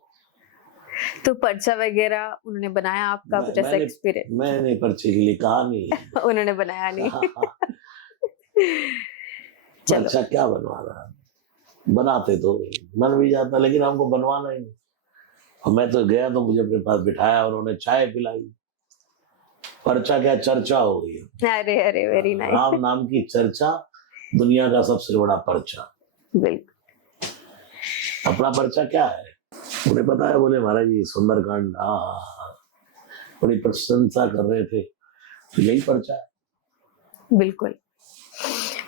तो पर्चा वगैरह उन्होंने बनाया आपका? कुछ ऐसा एक्सपीरियंस? मैंने पर्चे के लिए कहा नहीं उन्होंने बनाया नहीं। अच्छा क्या बनवा रहा, बनाते तो मन भी जाता, लेकिन हमको बनवाना ही नहीं। और मैं तो गया तो मुझे अपने पास बिठाया, उन्होंने चाय पिलाई, पर्चा क्या चर्चा हो गई। अरे अरे वेरी नाइस। राम नाम की चर्चा, दुनिया का सबसे बड़ा पर्चा। बिल्कुल। अपना पर्चा क्या है उन्हें पता है। बोले महाराज जी सुंदरकांड, बड़ी प्रशंसा कर रहे थे, तो यही पर्चा है। बिल्कुल।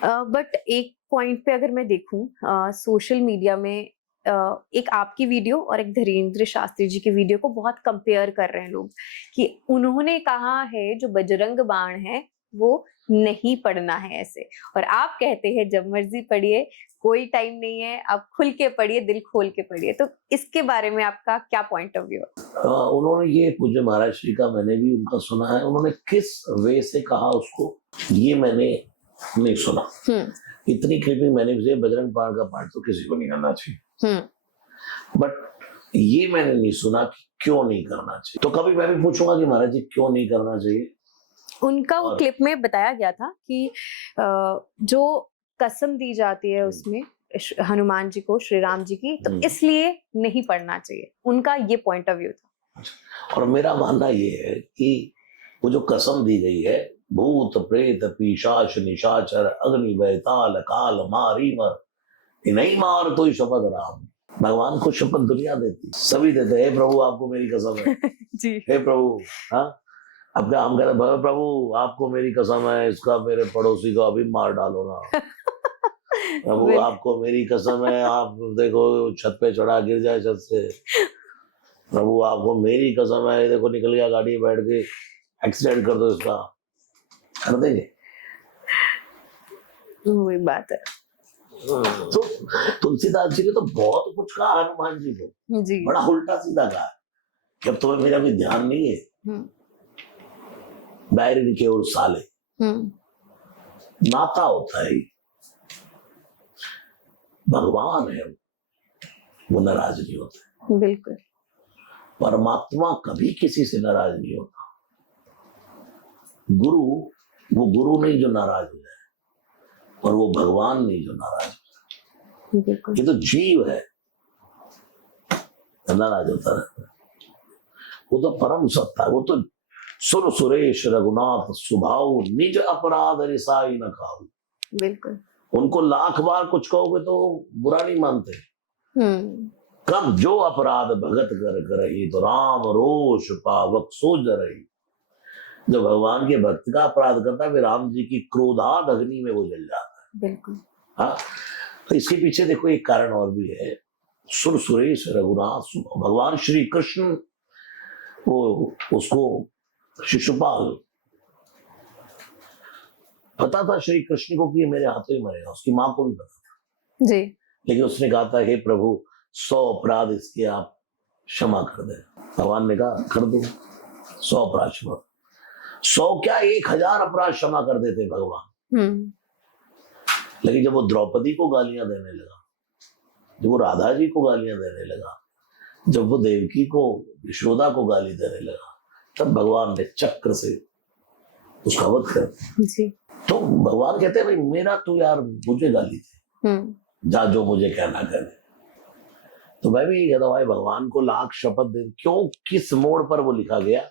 बट एक पॉइंट पे अगर मैं देखूं, सोशल मीडिया में एक आपकी वीडियो और एक धीरेन्द्र शास्त्री जी की वीडियो को बहुत कंपेयर कर रहे हैं लोग, कि उन्होंने कहा है जो बजरंग बाण है वो नहीं पढ़ना है ऐसे, और आप कहते हैं जब मर्जी पढ़िए, कोई टाइम नहीं है, आप खुल के पढ़िए, दिल खोल के पढ़िए। तो इसके बारे में आपका क्या पॉइंट ऑफ व्यू है? उन्होंने ये पूज्य महाराज श्री का मैंने भी उनका सुना है, उन्होंने किस वे से कहा उसको ये मैंने नहीं सुना। इतनी क्लिपिंग मैंने भी, बजरंग बाण का पाठ तो किसी को नहीं करना चाहिए, बट ये मैंने नहीं सुना कि क्यों नहीं करना चाहिए। तो कभी मैं भी पूछूंगा कि महाराज जी क्यों नहीं करना चाहिए। उनका वो क्लिप में बताया गया था कि जो कसम दी जाती है उसमें हनुमान जी को, श्री राम जी की, तो इसलिए नहीं पढ़ना चाहिए। उनका ये पॉइंट ऑफ व्यू था। और मेरा मानना ये है कि वो जो कसम दी गई है, भूत प्रेत पिशाच निशाचर अग्नि बैताल काल मारी मर, नहीं मार तो शपथ राम, भगवान को शपथ दुनिया देती, सभी देते, हे प्रभु आपको मेरी कसम है जी। हे प्रभु। हाँ, अब क्या हम कहते हैं, प्रभु आपको मेरी कसम है, इसका मेरे पड़ोसी को अभी मार डालो ना। प्रभु आपको मेरी कसम है, आप देखो छत पे चढ़ा गिर जाए छत से। प्रभु आपको मेरी कसम है, देखो निकल गया गाड़ी में बैठ के, एक्सीडेंट कर दो इसका, कर देंगे। वही बात है। तो तुलसीदास जी ने तो बहुत कुछ कहा हनुमान जी को, जी। बड़ा उल्टा सीधा कहा कि अब तुम्हें मेरा भी ध्यान नहीं है। बैरिन के और साले, नाता होता है, भगवान है वो नाराज नहीं होता। बिल्कुल। परमात्मा कभी किसी से नाराज नहीं होता। गुरु, वो गुरु नहीं जो नाराज हो जाए, और वो भगवान नहीं जो नाराज हो जाए। ये तो जीव है, नाराज होता रहता है। वो तो परम सत्ता है, वो तो सुर सुरेश रघुनाथ सुभाव, निज अपराध रिसाई न खाऊ। बिल्कुल। उनको लाख बार कुछ कहोगे तो बुरा नहीं मानते। कब जो अपराध भगत कर करही, तो राम रोष पावक सो जरही। जो भगवान के भक्त का अपराध करता है, वे राम जी की क्रोधाद अग्नि में वो जल जाता है। बिल्कुल। हाँ, तो इसके पीछे देखो एक कारण और भी है, सुर सुरेश रघुनाथ। भगवान श्री कृष्ण, वो उसको शिशुपाल पता था श्री कृष्ण को कि मेरे हाथों ही मरेगा, उसकी माँ को भी पता था जी। लेकिन उसने कहा था, हे प्रभु 100 अपराध इसके आप क्षमा कर दे। भगवान ने कहा कर दो 100 अपराध क्षमा। 100 क्या 1000 अपराध क्षमा कर देते भगवान। लेकिन जब वो द्रौपदी को गालियां देने लगा, जब वो राधा जी को गालियां देने लगा, जब वो देवकी को, यशोदा को गाली देने लगा, तब भगवान ने चक्र से उसका वध कर दिया। तो भगवान कहते हैं भाई मेरा तो यार मुझे गाली दे, जा जो मुझे कहना करे। तो मैं भी कहता हूँ भाई भगवान को लाख शपथ दे, क्यों किस मोड़ पर वो लिखा गया,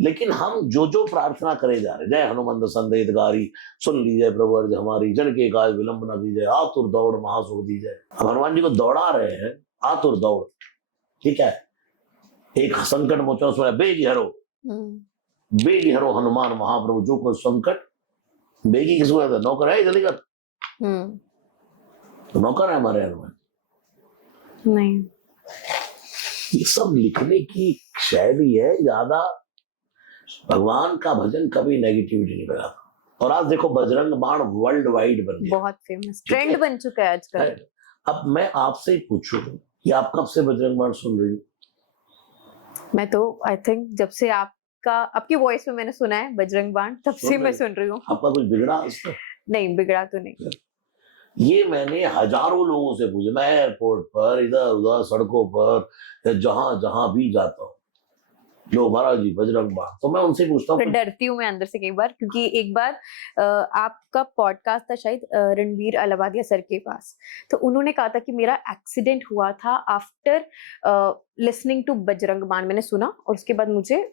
लेकिन हम जो जो प्रार्थना करे जा रहे, जय हनुमंत संदेत गारी, सुन लीजिए प्रभु अर्ज हमारी, जन के काज विलंब न कीजिए, आतुर दौड़ महासुख दीजिए। अब हनुमान जी को दौड़ा रहे हैं, आतुर दौड़, ठीक है, एक संकट मोचन सोया बेगी हरो, बेगी हरो हनुमान महाप्रभु, जो कोई संकट बेगी किसको कहते हैं, नौकर है जल्दी कर। तो नौकर है हमारे हनुमान नहीं। ये सब लिखने की शैली है, ज्यादा भगवान का भजन कभी नेगेटिविटी नहीं फैलाता। और आज देखो बजरंग बाण वर्ल्ड वाइड बन गया, बहुत फेमस ट्रेंड बन चुका है आजकल। अब मैं आपसे ही पूछूं कि आप कब से बजरंग बाण सुन रही हो? मैं तो आई थिंक जब से आपकी वॉइस में मैंने सुना है बजरंग बाण, तब से मैं सुन रही हूँ। आपका कुछ बिगड़ा इसमें? नहीं बिगड़ा तो नहीं। ये मैंने हजारों लोगों से पूछा, मैं एयरपोर्ट पर, इधर उधर सड़कों पर, जहां जहां भी जाता हूँ, जो महाराज जी बजरंग बाण, तो मैं उनसे पूछता हूँ। डरती हूँ मैं अंदर से कई बार, क्योंकि एक बार आपका पॉडकास्ट था शायद रणवीर अलाहाबादिया सर के पास, तो उन्होंने कहा था कि मेरा एक्सीडेंट हुआ था आफ्टर लिसनिंग टू बजरंग बाण। मैंने सुना और उसके बाद मुझे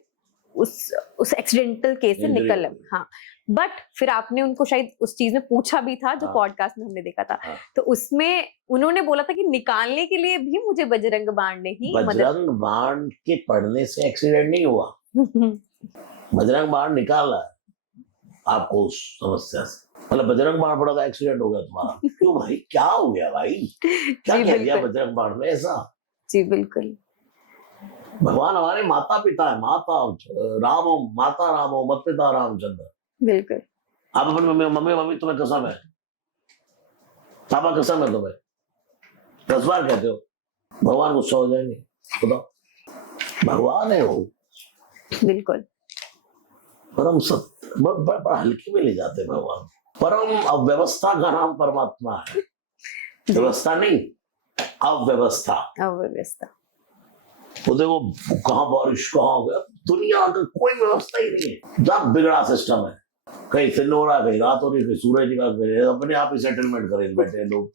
उस एक्सीडेंटल केस से निकल, हाँ, बट फिर आपने उनको शायद उस चीज में पूछा भी था जो पॉडकास्ट में हमने देखा था, तो उसमें उन्होंने बोला था कि निकालने के लिए भी मुझे बजरंग बाण ने ही बजरंग बाण के पढ़ने से एक्सीडेंट नहीं हुआ, बजरंग बाण निकाला आपको उस समस्या से। मतलब बजरंग बाण पड़ा था एक्सीडेंट हो गया तुम्हारा, क्यों भाई क्या हो गया भाई, क्या कह दिया बजरंग बाण ने ऐसा? जी बिल्कुल। भगवान हमारे माता पिता है, माता रामो मत पिता रामचंद्र। बिल्कुल। आप अपनी मम्मी तुम्हें कसम है, पापा कसम है तुम्हें, 10 बार कहते हो, भगवान गुस्सा हो जाएंगे? बताओ, भगवान है वो, बिल्कुल परम सत्य, बड़ा हल्के में ले जाते भगवान। परम अव्यवस्था का नाम परमात्मा है, व्यवस्था नहीं, अव्यवस्था। वो देखो कहाँ बारिश कहाँ हो गया, दुनिया का कोई व्यवस्था ही नहीं है, जब बिगड़ा सिस्टम है, कहीं दिन हो रहा है, कहीं रात हो रही है, कहीं सूरज निकल, अपने आप ही सेटलमेंट करें बैठे लोग,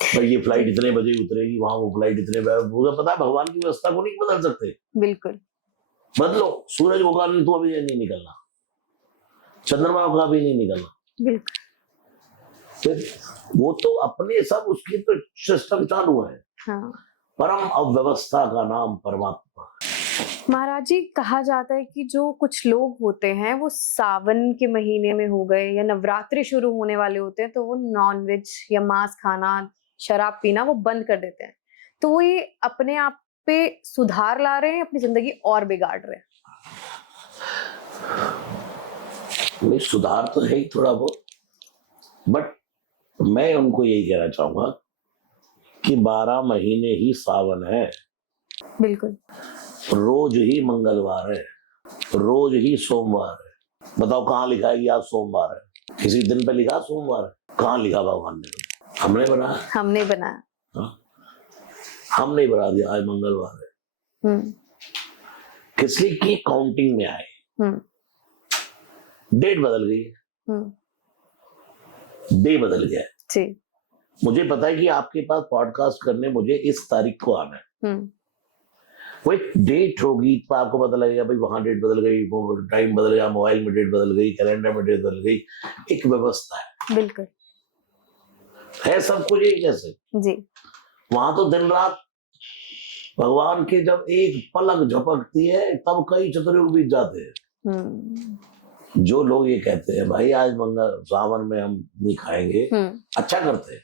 भाई ये फ्लाइट इतने बजे उतरेगी, वहां वो फ्लाइट इतने, मुझे पता है भगवान की व्यवस्था को नहीं बदल सकते। बिल्कुल बदलो, सूरज को कहा तो अभी नहीं निकलना, चंद्रमा को अभी नहीं निकलना, बिल्कुल, वो तो अपने सब उसकी तो सिस्टम चालू है। हाँ। परम अव्यवस्था का नाम परमात्मा। महाराज जी, कहा जाता है कि जो कुछ लोग होते हैं वो सावन के महीने में हो गए या नवरात्रि शुरू होने वाले होते हैं तो वो नॉनवेज या मांस खाना, शराब पीना वो बंद कर देते हैं। तो वो ये अपने आप पे सुधार ला रहे हैं, अपनी जिंदगी और बिगाड़ रहे हैं? नहीं, सुधार तो है ही थोड़ा बहुत, बट मैं उनको यही कहना चाहूंगा कि 12 महीने ही सावन है, बिल्कुल। रोज ही मंगलवार है, रोज ही सोमवार है। बताओ कहाँ लिखा है कि आज सोमवार है? किसी दिन पे लिखा सोमवार है? कहाँ लिखा भगवान ने? हमने बनाया? हमने बनाया। हाँ? हमने बना दिया आज मंगलवार है। किस लिए की काउंटिंग में आए, डेट बदल गई है, डे बदल गया है जी। मुझे पता है कि आपके पास पॉडकास्ट करने मुझे इस तारीख को आना है, वो एक डेट होगी तो आपको पता लगेगा भाई वहां डेट बदल गई, वो टाइम बदल गया, मोबाइल में डेट बदल गई, कैलेंडर में डेट बदल गई। एक व्यवस्था है, बिल्कुल है सब कुछ एक जैसे जी। वहां तो दिन रात भगवान के जब एक पलक झपकती है तब कई चतुर्युग बीत जाते हैं। जो लोग ये कहते हैं भाई आज मंगल सावन में हम नहीं खाएंगे, अच्छा करते हैं,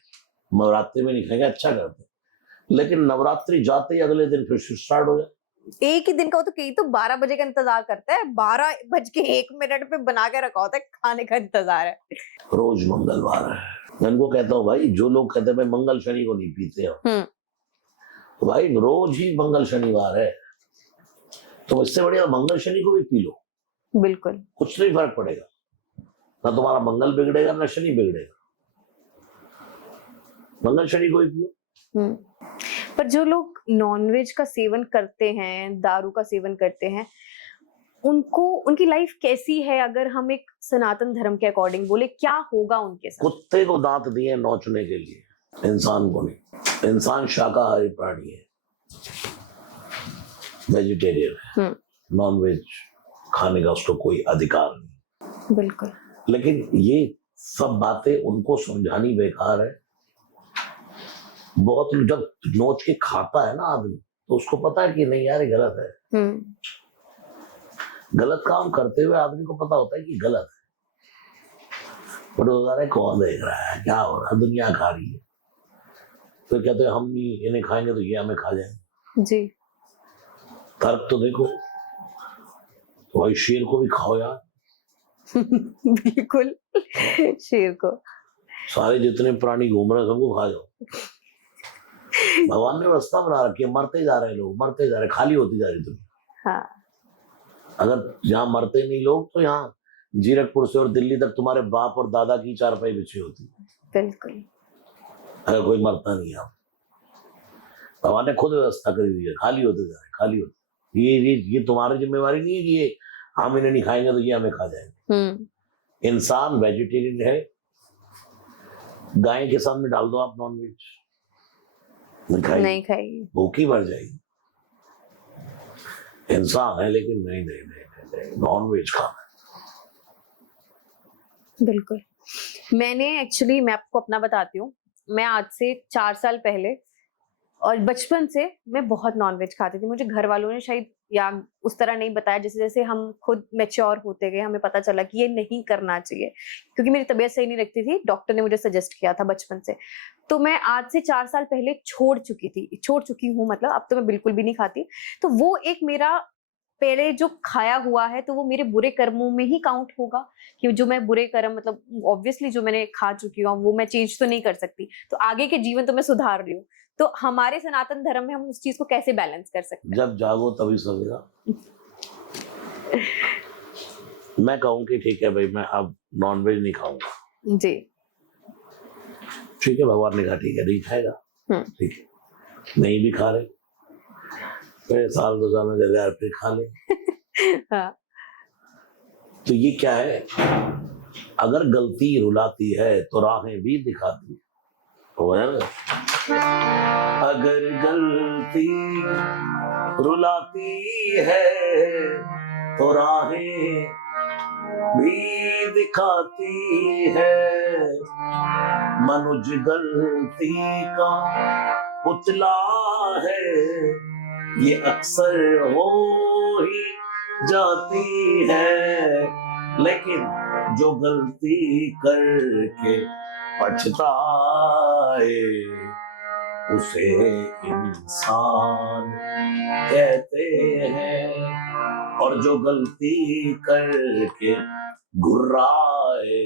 नवरात्रि में नहीं खाएंगे, अच्छा करते हैं, लेकिन नवरात्रि जाते ही अगले दिन फिर स्टार्ट हो जाए। एक ही दिन का हो तो कई तो 12 बजे का इंतजार करता है, 12:01 पे बना के रखा होता है, खाने का इंतजार है। रोज मंगलवार है। मैं उनको कहता हूँ भाई, जो लोग कहते हैं भाई मंगल शनि को नहीं पीते हम, तो भाई रोज ही मंगल शनिवार है, तो इससे बढ़िया मंगल शनि को भी पी लो, बिल्कुल कुछ नहीं फर्क पड़ेगा, ना तुम्हारा मंगल बिगड़ेगा ना शनि बिगड़ेगा, मंगल शनि को ही पियो। पर जो लोग नॉनवेज का सेवन करते हैं, दारू का सेवन करते हैं, उनको उनकी लाइफ कैसी है? अगर हम एक सनातन धर्म के अकॉर्डिंग बोले, क्या होगा उनके साथ? कुत्ते को दांत दिए नोचने के लिए, इंसान को नहीं। इंसान शाकाहारी प्राणी है, वेजिटेरियन है, नॉनवेज खाने का उसको कोई अधिकार नहीं। बिल्कुल। लेकिन ये सब बातें उनको समझानी बेकार है। बहुत जब नोच के खाता है ना आदमी, तो उसको पता है कि नहीं यार ये गलत है। गलत काम करते हुए आदमी को पता होता है कि गलत है, पर वो है कौन देख रहा है, क्या हो रहा है, दुनिया खा रही है, फिर कहते हैं हम नहीं इन्हें खाएंगे तो ये हमें खा जाएंगे जी। तर्क तो देखो, तो भाई शेर को भी खाओ यार। बिल्कुल, शेर को, सारे जितने प्राणी घूम रहे हैं सबको खा जाओ। भगवान ने व्यवस्था बना रखी है, मरते जा रहे लोग, मरते जा रहे, खाली होती जा रही दुनिया। हाँ। अगर यहाँ मरते नहीं लोग तो यहाँ जीरकपुर से और दिल्ली तक तुम्हारे बाप और दादा की चारपाई बिछी होती। बिल्कुल। अगर कोई मरता नहीं है, भगवान ने खुद व्यवस्था करी हुई है, खाली होते जा रहे, खाली होते। ये तुम्हारी जिम्मेवारी नहीं है कि ये हम इन्हें नहीं खाएंगे तो ये हमें खा जाएंगे। इंसान वेजिटेरियन है, गाय के सामने डाल दो आप नॉनवेज, नहीं खाएगी, भूखी मर जाएगी। इंसान है लेकिन नहीं नॉनवेज खाना। बिल्कुल। मैंने एक्चुअली, मैं आपको अपना बताती हूँ, मैं आज से 4 साल पहले और बचपन से मैं बहुत नॉनवेज खाती थी। मुझे घर वालों ने शायद या उस तरह नहीं बताया, जैसे जैसे हम खुद मैच्योर होते गए हमें पता चला कि ये नहीं करना चाहिए, क्योंकि मेरी तबीयत सही नहीं रखती थी, डॉक्टर ने मुझे सजेस्ट किया था बचपन से। तो मैं आज से 4 साल पहले छोड़ चुकी हूँ, मतलब अब तो मैं बिल्कुल भी नहीं खाती। तो वो एक मेरा पहले जो खाया हुआ है तो वो मेरे बुरे कर्मों में ही काउंट होगा, कि जो मैं बुरे कर्म, मतलब ऑब्वियसली जो मैंने खा चुकी हूँ वो मैं चेंज तो नहीं कर सकती, तो आगे के जीवन तो मैं सुधार रही हूँ। तो हमारे सनातन धर्म में हम उस चीज को कैसे बैलेंस कर सकते हैं? जब जागो तभी सवेरा। मैं कहूँ कि ठीक है भाई मैं अब नॉनवेज नहीं खाऊंगा जी, ठीक है, भगवान ने कहा ठीक है नहीं खाएगा, ठीक है, नहीं भी खा रहे, फिर साल 2 साल में जगह फिर खा ले। हाँ। तो ये क्या है, अगर गलती रुलाती है तो राहें भी दिखाती है, अगर गलती रुलाती है तो राहें भी दिखाती है, मनुज गलती का पुतला है, ये अक्सर हो ही जाती है, लेकिन जो गलती करके पछताए उसे इंसान कहते हैं, और जो गलती करके घुर्राए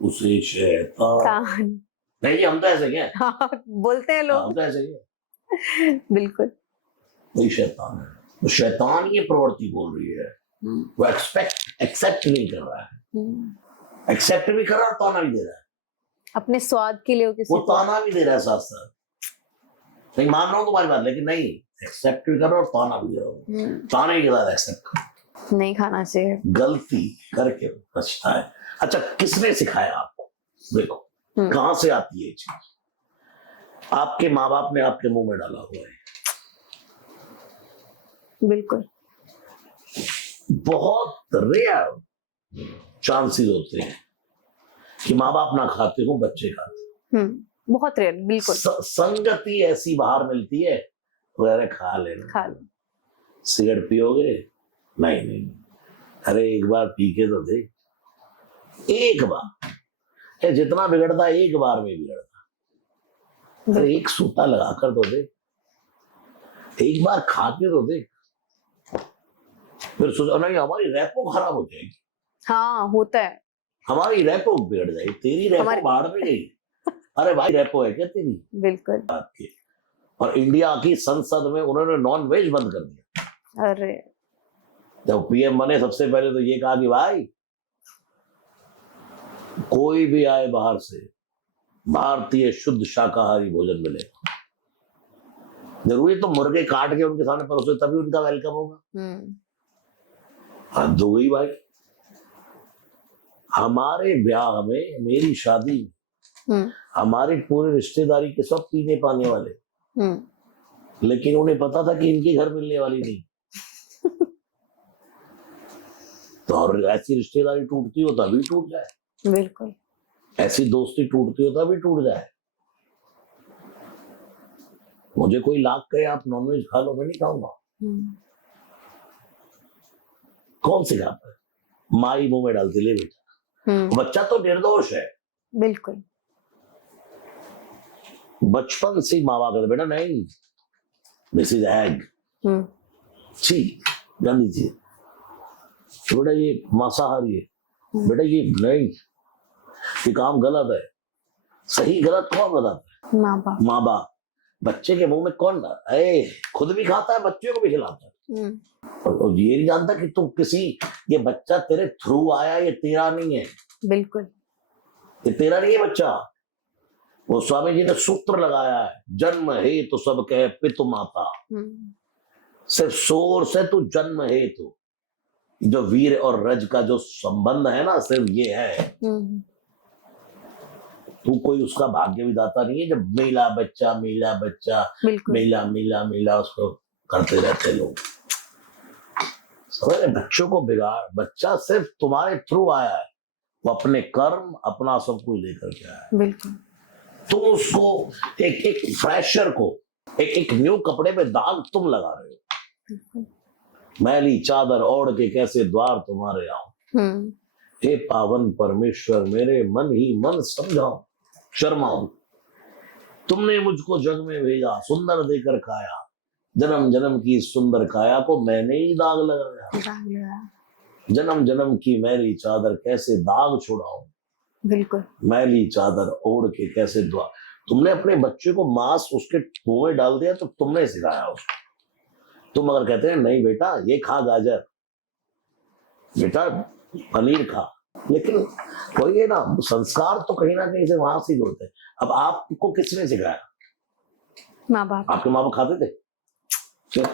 उसे शैतान। नहीं जी, हम तो ऐसे क्या हाँ, बोलते हैं लोग। हम तो ऐसे क्या, बिल्कुल वही शैतान है। तो शैतान ये प्रवृत्ति बोल रही है, वो एक्सेप्ट नहीं कर रहा है, एक्सेप्ट भी कर रहा है, ताना भी दे रहा है, अपने स्वाद के लिए वो ताना भी दे रहा है साथ साथ। नहीं मान रहा हूँ तुम्हारी बात, लेकिन नहीं, एक्सेप्ट भी कर रहा हूँ और ताना भी दे रहा हूँ। ताने के साथ एक्सेप्ट कर, नहीं खाना चाहिए, गलती करके बचता है। अच्छा, किसने सिखाया आपको? देखो कहां से आती है ये चीज? आपके माँ बाप ने आपके मुंह में डाला हुआ है। बिल्कुल। बहुत रेयर चांसेस होते हैं कि माँ बाप ना खाते हो बच्चे खाते। बहुत रेयर, बिल्कुल। संगति ऐसी बाहर मिलती है, वगैरह खा लेना, खा लो। सिगरेट पियोगे? नहीं नहीं, अरे एक बार पी के तो दे, एक बार, जितना बिगड़ता एक बार में बिगड़ता, अरे एक सूता लगा कर तो दे, एक बार खा के तो दे, फिर सोचो नहीं हमारी रैपो खराब हो जाएगी। हाँ होता है, हमारी रैपो बिगड़ जाएगी, तेरी रैपो बाहर में गई। अरे भाई रैपो है क्या तेरी? बिल्कुल। आपकी और इंडिया की संसद में उन्होंने नॉन वेज बंद कर दिया। अरे जब पीएम बने सबसे पहले तो ये कहा कि भाई कोई भी आए बाहर से, भारतीय शुद्ध शाकाहारी भोजन मिलेगा। जरूरी तो मुर्गे काट के उनके सामने परोसे तभी उनका वेलकम होगा? हद हो गई भाई। हमारे ब्याह में, मेरी शादी में, हमारी पूरी रिश्तेदारी के सब पीने पाने वाले, लेकिन उन्हें पता था कि इनके घर मिलने वाली नहीं। तो और ऐसी रिश्तेदारी टूटती हो तभी टूट जाए, बिल्कुल। ऐसी दोस्ती टूटती हो तभी टूट जाए। मुझे कोई लाख कहे आप नॉनवेज खा लो, मैं नहीं खाऊंगा। कौन सिखाता है? माई मुंह में डालती, ले बेटा। बच्चा तो निर्दोष है। बिल्कुल। बचपन से माँ बाप कहते बेटा नहीं, दिस इज एग, छी गंदी चीज, बेटा ये मांसाहारी है, बेटा ये नहीं, ये काम गलत है। सही गलत कौन बताता है? माँ बाप। माँ बाप। बच्चे के मुंह में कौन डालता है? खुद भी खाता है, बच्चे को भी खिलाता है। और ये नहीं जानता कि तुम किसी, ये बच्चा तेरे थ्रू आया, ये तेरा नहीं है। बिल्कुल। ये तेरा नहीं है बच्चा। वो स्वामी जी ने सूत्र लगाया है, जन्म है तो सब कहे पितु माता, सिर्फ शोर से तू जन्म है। तो जो वीर और रज का जो संबंध है ना, सिर्फ ये है। तू कोई उसका भाग्य विधाता नहीं है। जब मेला बच्चा मेला बच्चा, मेला मेला मेला उसको करते रहते लोग। समझे? बच्चों को बिगाड़, बच्चा सिर्फ तुम्हारे थ्रू आया है, वो अपने कर्म अपना सब कुछ लेकर के आया है। बिल्कुल। तुम उसको एक फ्रेशर को एक न्यू कपड़े पे दाग तुम लगा रहे हो। मैली चादर ओढ़ के कैसे द्वार तुम्हारे आऊं, हे पावन परमेश्वर मेरे मन ही मन समझाओ, शर्माओ। तुमने मुझको जग में भेजा, सुंदर देकर खाया, जन्म जन्म की सुंदर काया को मैंने ही दाग लगाया। जन्म जन्म की मैली चादर कैसे दाग छुड़ाऊं, बिल्कुल। मैली चादर ओढ़ के कैसे दुआ। तुमने अपने बच्चे को मांस उसके मुंह में डाल दिया तो तुमने सिखाया उसको। तुम अगर कहते हैं नहीं बेटा ये खा गाजर, बेटा पनीर खा, लेकिन वही है ना, संस्कार तो कहीं ना कहीं से वहां से होते हैं। अब आपको किसने सिखाया? माँ बाप। आपके माँ बाप खाते थे? क्यों?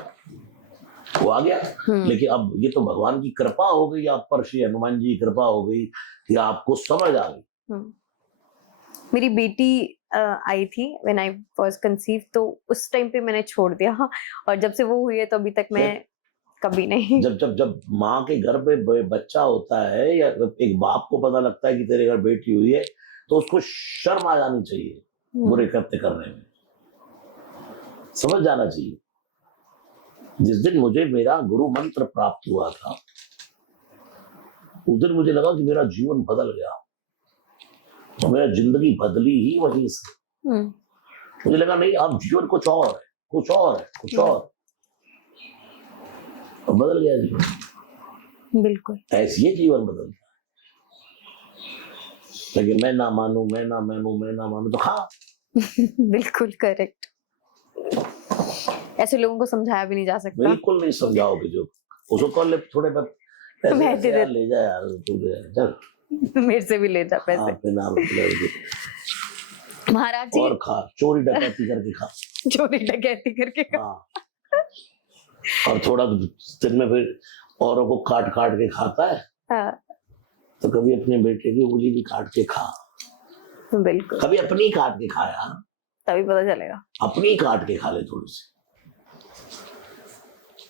वो आ गया। लेकिन अब ये तो भगवान की कृपा हो गई आप पर, श्री हनुमान जी की कृपा हो गई कि आपको समझ आ गई। मेरी बेटी आई थी व्हेन आई वाज कंसीव, तो उस टाइम पे मैंने छोड़ दिया, और जब से वो हुई है तो अभी तक मैं कभी नहीं। जब जब जब माँ के घर पे बच्चा होता है या एक बाप को पता लगता है कि तेरे घर बेटी हुई है, तो उसको शर्म आ जानी चाहिए बुरे कृत्य करने में। समझ जाना चाहिए। जिस दिन मुझे मेरा गुरु मंत्र प्राप्त हुआ था, उस दिन मुझे लगा कि मेरा जीवन बदल गया और मेरा जिंदगी बदली ही वहीं से। मुझे लगा नहीं, अब जीवन कुछ और है, कुछ और है, कुछ और बदल गया जीवन। बिल्कुल ऐसे ही जीवन बदलता है। लेकिन मैं ना मानू, मैं ना मानू, मैं ना मानू तो हाँ। बिल्कुल करेक्ट। ऐसे लोगों को समझाया भी नहीं जा सकता। बिल्कुल नहीं समझाओगे। जो उसको कॉल ले, थोड़े पैसे मैं दे यार ले जा यार, तू ले जा, चल मेरे से भी ले जा पैसे। हाँ, फिर नाम ले ले। महाराज जी, और खा, चोरी डकैती करके खा। चोरी डकैती करके खा। हाँ। और थोड़ा दिन में फिर औरों को काट काट के खाता है। हाँ। तो कभी अपने बेटे की उंगली भी काट के खा। बिल्कुल। कभी अपनी काट के खाया, तभी पता चलेगा। अपनी काट के खा ले थोड़ी सी।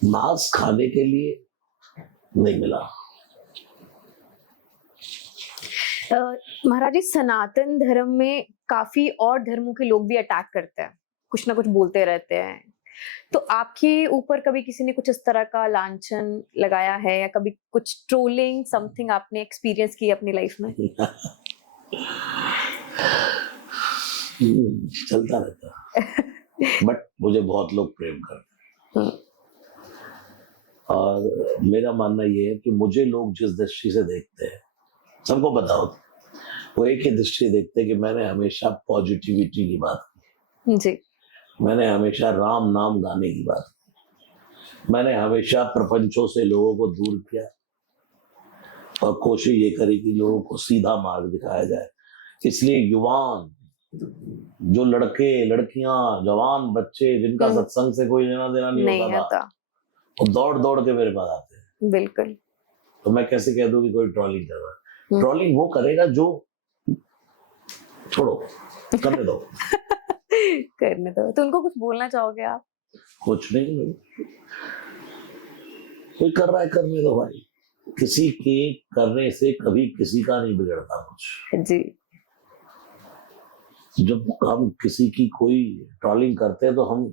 मांस खाने के लिए नहीं मिला। महाराज जी, सनातन धर्म में काफी और धर्मों के लोग भी अटैक करते हैं, कुछ ना कुछ बोलते रहते हैं। तो आपके ऊपर कभी किसी ने कुछ इस तरह का लांछन लगाया है या कभी कुछ ट्रोलिंग समथिंग आपने एक्सपीरियंस की अपनी लाइफ में? चलता रहता बट मुझे बहुत लोग प्रेम करते हैं। और मेरा मानना ये है कि मुझे लोग जिस दृष्टि से देखते हैं, सबको बताओ, वो एक ही दृष्टि देखते हैं कि मैंने हमेशा पॉजिटिविटी की बात की जी। मैंने हमेशा राम नाम गाने की बात की। मैंने हमेशा प्रपंचों से लोगों को दूर किया और कोशिश ये करी कि लोगों को सीधा मार्ग दिखाया जाए। इसलिए युवान, जो लड़के लड़कियां, जवान बच्चे जिनका सत्संग से कोई लेना देना नहीं होता था, वो दौड़ दौड़ के मेरे पास आते हैं। बिल्कुल। तो मैं कैसे कह दूं कि कोई ट्रॉलिंग कर रहा है? ट्रॉलिंग वो करेगा जो, छोड़ो, करने दो। करने दो। तो उनको कुछ बोलना चाहोगे आप? कुछ नहीं, कोई कर रहा है करने दो भाई। किसी के करने से कभी किसी का नहीं बिगड़ता कुछ जी। जब हम किसी की कोई ट्रॉलिंग करते हैं तो हम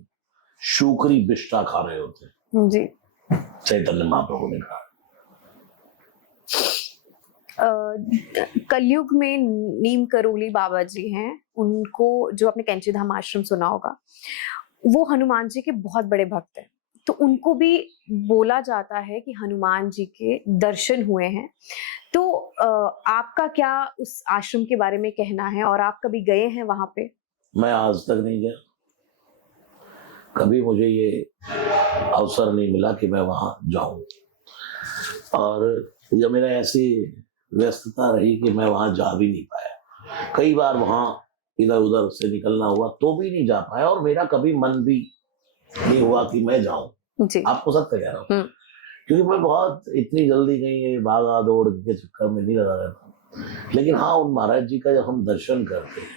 शुक्री बिष्टा खा रहे होते हैं। जी। चैतन्य महाप्रभु ने कहा। कलयुग में नीम करोली बाबा जी हैं, उनको जो आपने कैंची धाम आश्रम सुना होगा, वो हनुमान जी के बहुत बड़े भक्त हैं। तो उनको भी बोला जाता है कि हनुमान जी के दर्शन हुए हैं। तो आपका क्या उस आश्रम के बारे में कहना है और आप कभी गए हैं वहां पे? मैं आज तक नहीं गया, कभी मुझे ये अवसर नहीं मिला कि मैं वहां जाऊं। और जब मेरा ऐसी व्यस्तता रही कि मैं वहां जा भी नहीं पाया। कई बार वहां इधर उधर से निकलना हुआ तो भी नहीं जा पाया, और मेरा कभी मन भी नहीं हुआ कि मैं जाऊं। आपको सत्य कह रहा हूँ, क्योंकि मैं बहुत इतनी जल्दी कहीं भागा दौड़ के चक्कर में नहीं लगा रहता। लेकिन हाँ, उन महाराज जी का जब हम दर्शन करते हैं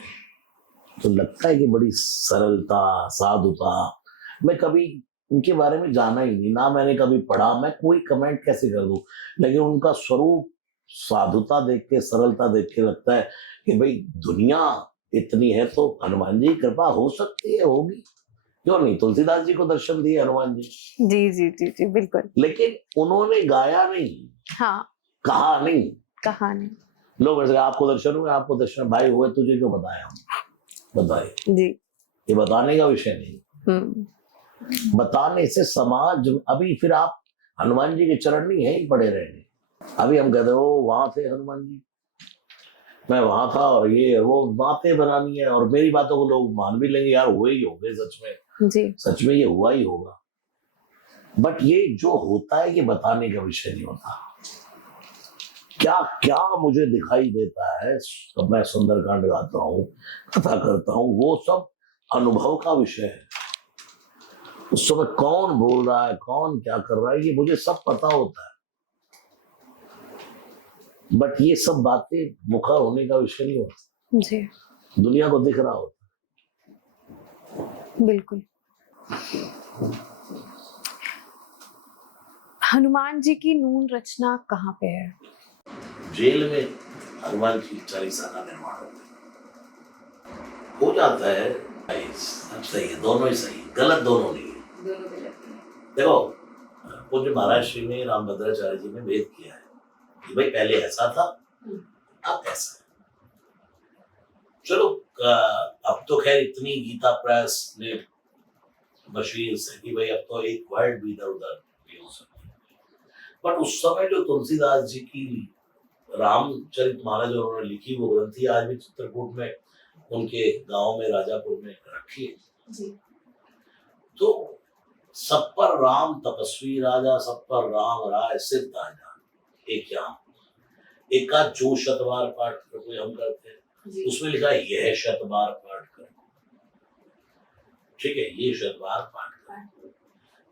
तो लगता है कि बड़ी सरलता, साधुता। मैं कभी उनके बारे में जाना ही नहीं, ना मैंने कभी पढ़ा, मैं कोई कमेंट कैसे कर दूं। लेकिन उनका स्वरूप, साधुता देख के, सरलता देख के लगता है कि भाई दुनिया इतनी है तो हनुमान जी की कृपा हो सकती है, होगी, क्यों नहीं। तुलसीदास जी को दर्शन दिए हनुमान जी। जी जी जी जी बिल्कुल। लेकिन उन्होंने गाया नहीं, हाँ, कहा नहीं। कहा नहीं। लोग ऐसे, आपको दर्शन हुए, आपको दर्शन, भाई हुए, तुझे क्यों बताया? बताए जी। ये बताने का विषय नहीं। बताने से समाज, अभी फिर आप हनुमान जी के चरण नहीं है ही पड़े रहेंगे। अभी हम कहते हो वहां थे हनुमान जी, मैं वहां था, और ये वो बातें बनानी है, और मेरी बातों को लोग मान भी लेंगे, यार हुए ही होंगे सच में जी। सच में ये हुआ ही होगा। बट ये जो होता है ये बताने का विषय नहीं होता। क्या क्या मुझे दिखाई देता है, तो मैं सुंदरकांड गाता हूँ, कथा करता हूँ, वो सब अनुभव का विषय है। उस समय कौन बोल रहा है, कौन क्या कर रहा है, ये मुझे सब पता होता है। बट ये सब बातें मुखर होने का विषय नहीं होता जी। दुनिया को दिख रहा होता। बिल्कुल। हनुमान जी की नून रचना कहाँ पे है? जेल में हनुमान जी चालीसा का निर्माण हो जाता है। सब सही है, दोनों ही सही है, गलत दोनों नहीं है। दोनों गलत हैं। देखो पूज्य महाराज श्री ने रामभद्राचार्य जी ने भेद किया है कि भाई पहले ऐसा था अब ऐसा है। चलो अब तो खैर इतनी गीता प्रेस ने मशीन है कि भाई अब तो एक वर्ड भी इधर उधर नहीं हो सकता, बट उस समय जो तुलसीदास जी की रामचरित मानस जो उन्होंने लिखी वो ग्रंथि आज भी चित्रकूट में उनके गांव में राजापुर में रखी है जी। तो सब पर राम तपस्वी राजा, सब पर राम राय सिद्ध राजा। एक यहाँ एक का जो शतवार पाठ करते हम करते हैं जी। उसमें लिखा है यह शतवार पाठ करो, ठीक है, ये शतवार पाठ करो,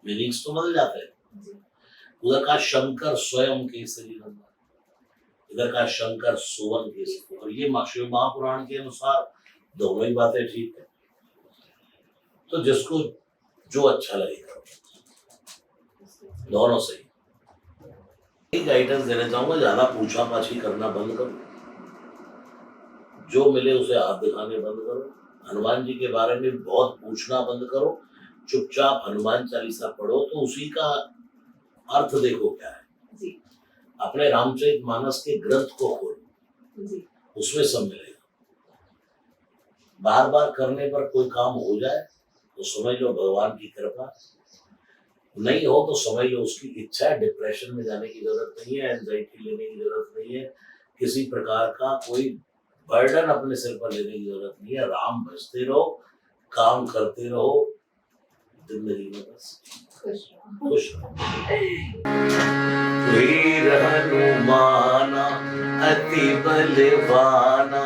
मीनिंग्स तो बदल जाते हैं। जी। उधर का शंकर स्वयं केसरी नंदन, इधर का शंकर सुवन केसरी, और ये शिव महापुराण के अनुसार दोनों ही बातें ठीक है। तो जिसको जो अच्छा लगेगा दोनों सही। गाइडेंस देना चाहूंगा, ज्यादा पूछा पाछी करना बंद करो, जो मिले उसे हाथ दिखाने बंद करो, हनुमान जी के बारे में बहुत पूछना बंद करो, चुपचाप हनुमान चालीसा पढ़ो तो उसी का अर्थ देखो क्या है जी। अपने रामचरितमानस के ग्रंथ को खोलो जी। उसमें सब मिलेगा। बार बार करने पर कोई काम हो जाए तो समझ लो भगवान की कृपा, नहीं हो तो समझ लो उसकी इच्छा है। डिप्रेशन में जाने की जरूरत नहीं है, एंजाइटी लेने की जरूरत नहीं है, किसी प्रकार का कोई बर्डन अपने सिर पर लेने की जरूरत नहीं है। राम भजते रहो, काम करते रहो, जिंदगी में बस खुश रहो। वीर हनुमाना अति बलवाना,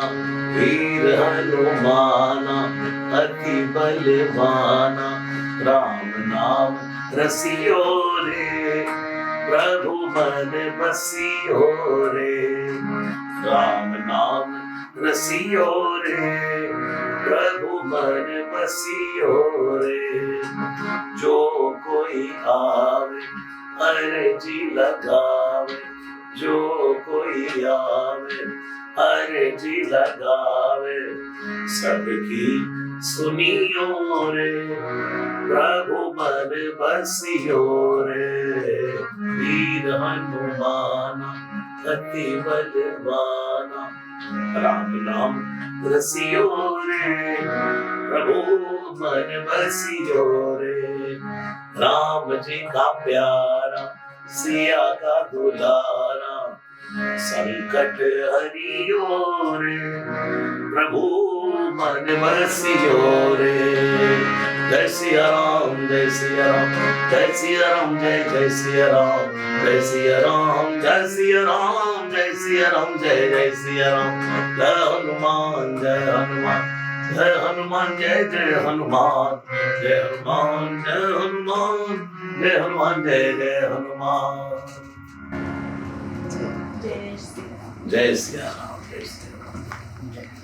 वीर हनुमाना अति बलवाना, राम नाम रसियो रे प्रभु मन बसियो रे, राम नाम रसियो रे प्रभु मन बसियो रे, जो कोई आवे अर्जी लगावे, जो कोई आवे अर्जी लगावे, सबकी सुनियो रे प्रभु मन बसियो रे, वीर हनुमान अति बलवाना, राम नाम रसियो रे प्रभु मन बसियो रे, राम जी का प्यारा सिया का दुलारा, संकट हरियो रे प्रभु मन बसियो रे, जय सिया राम जय सिया राम, जय सिया राम जय जय सिया राम, जय सिया राम जय सिया राम, जय सिया राम जय जय सिया राम, जय हनुमान जय हनुमान, जय हनुमान जय जय हनुमान, जय हनुमान जय हनुमान, जय हनुमान जय जय हनुमान, जय श्री राम। जय सिया राम जय सिया राम।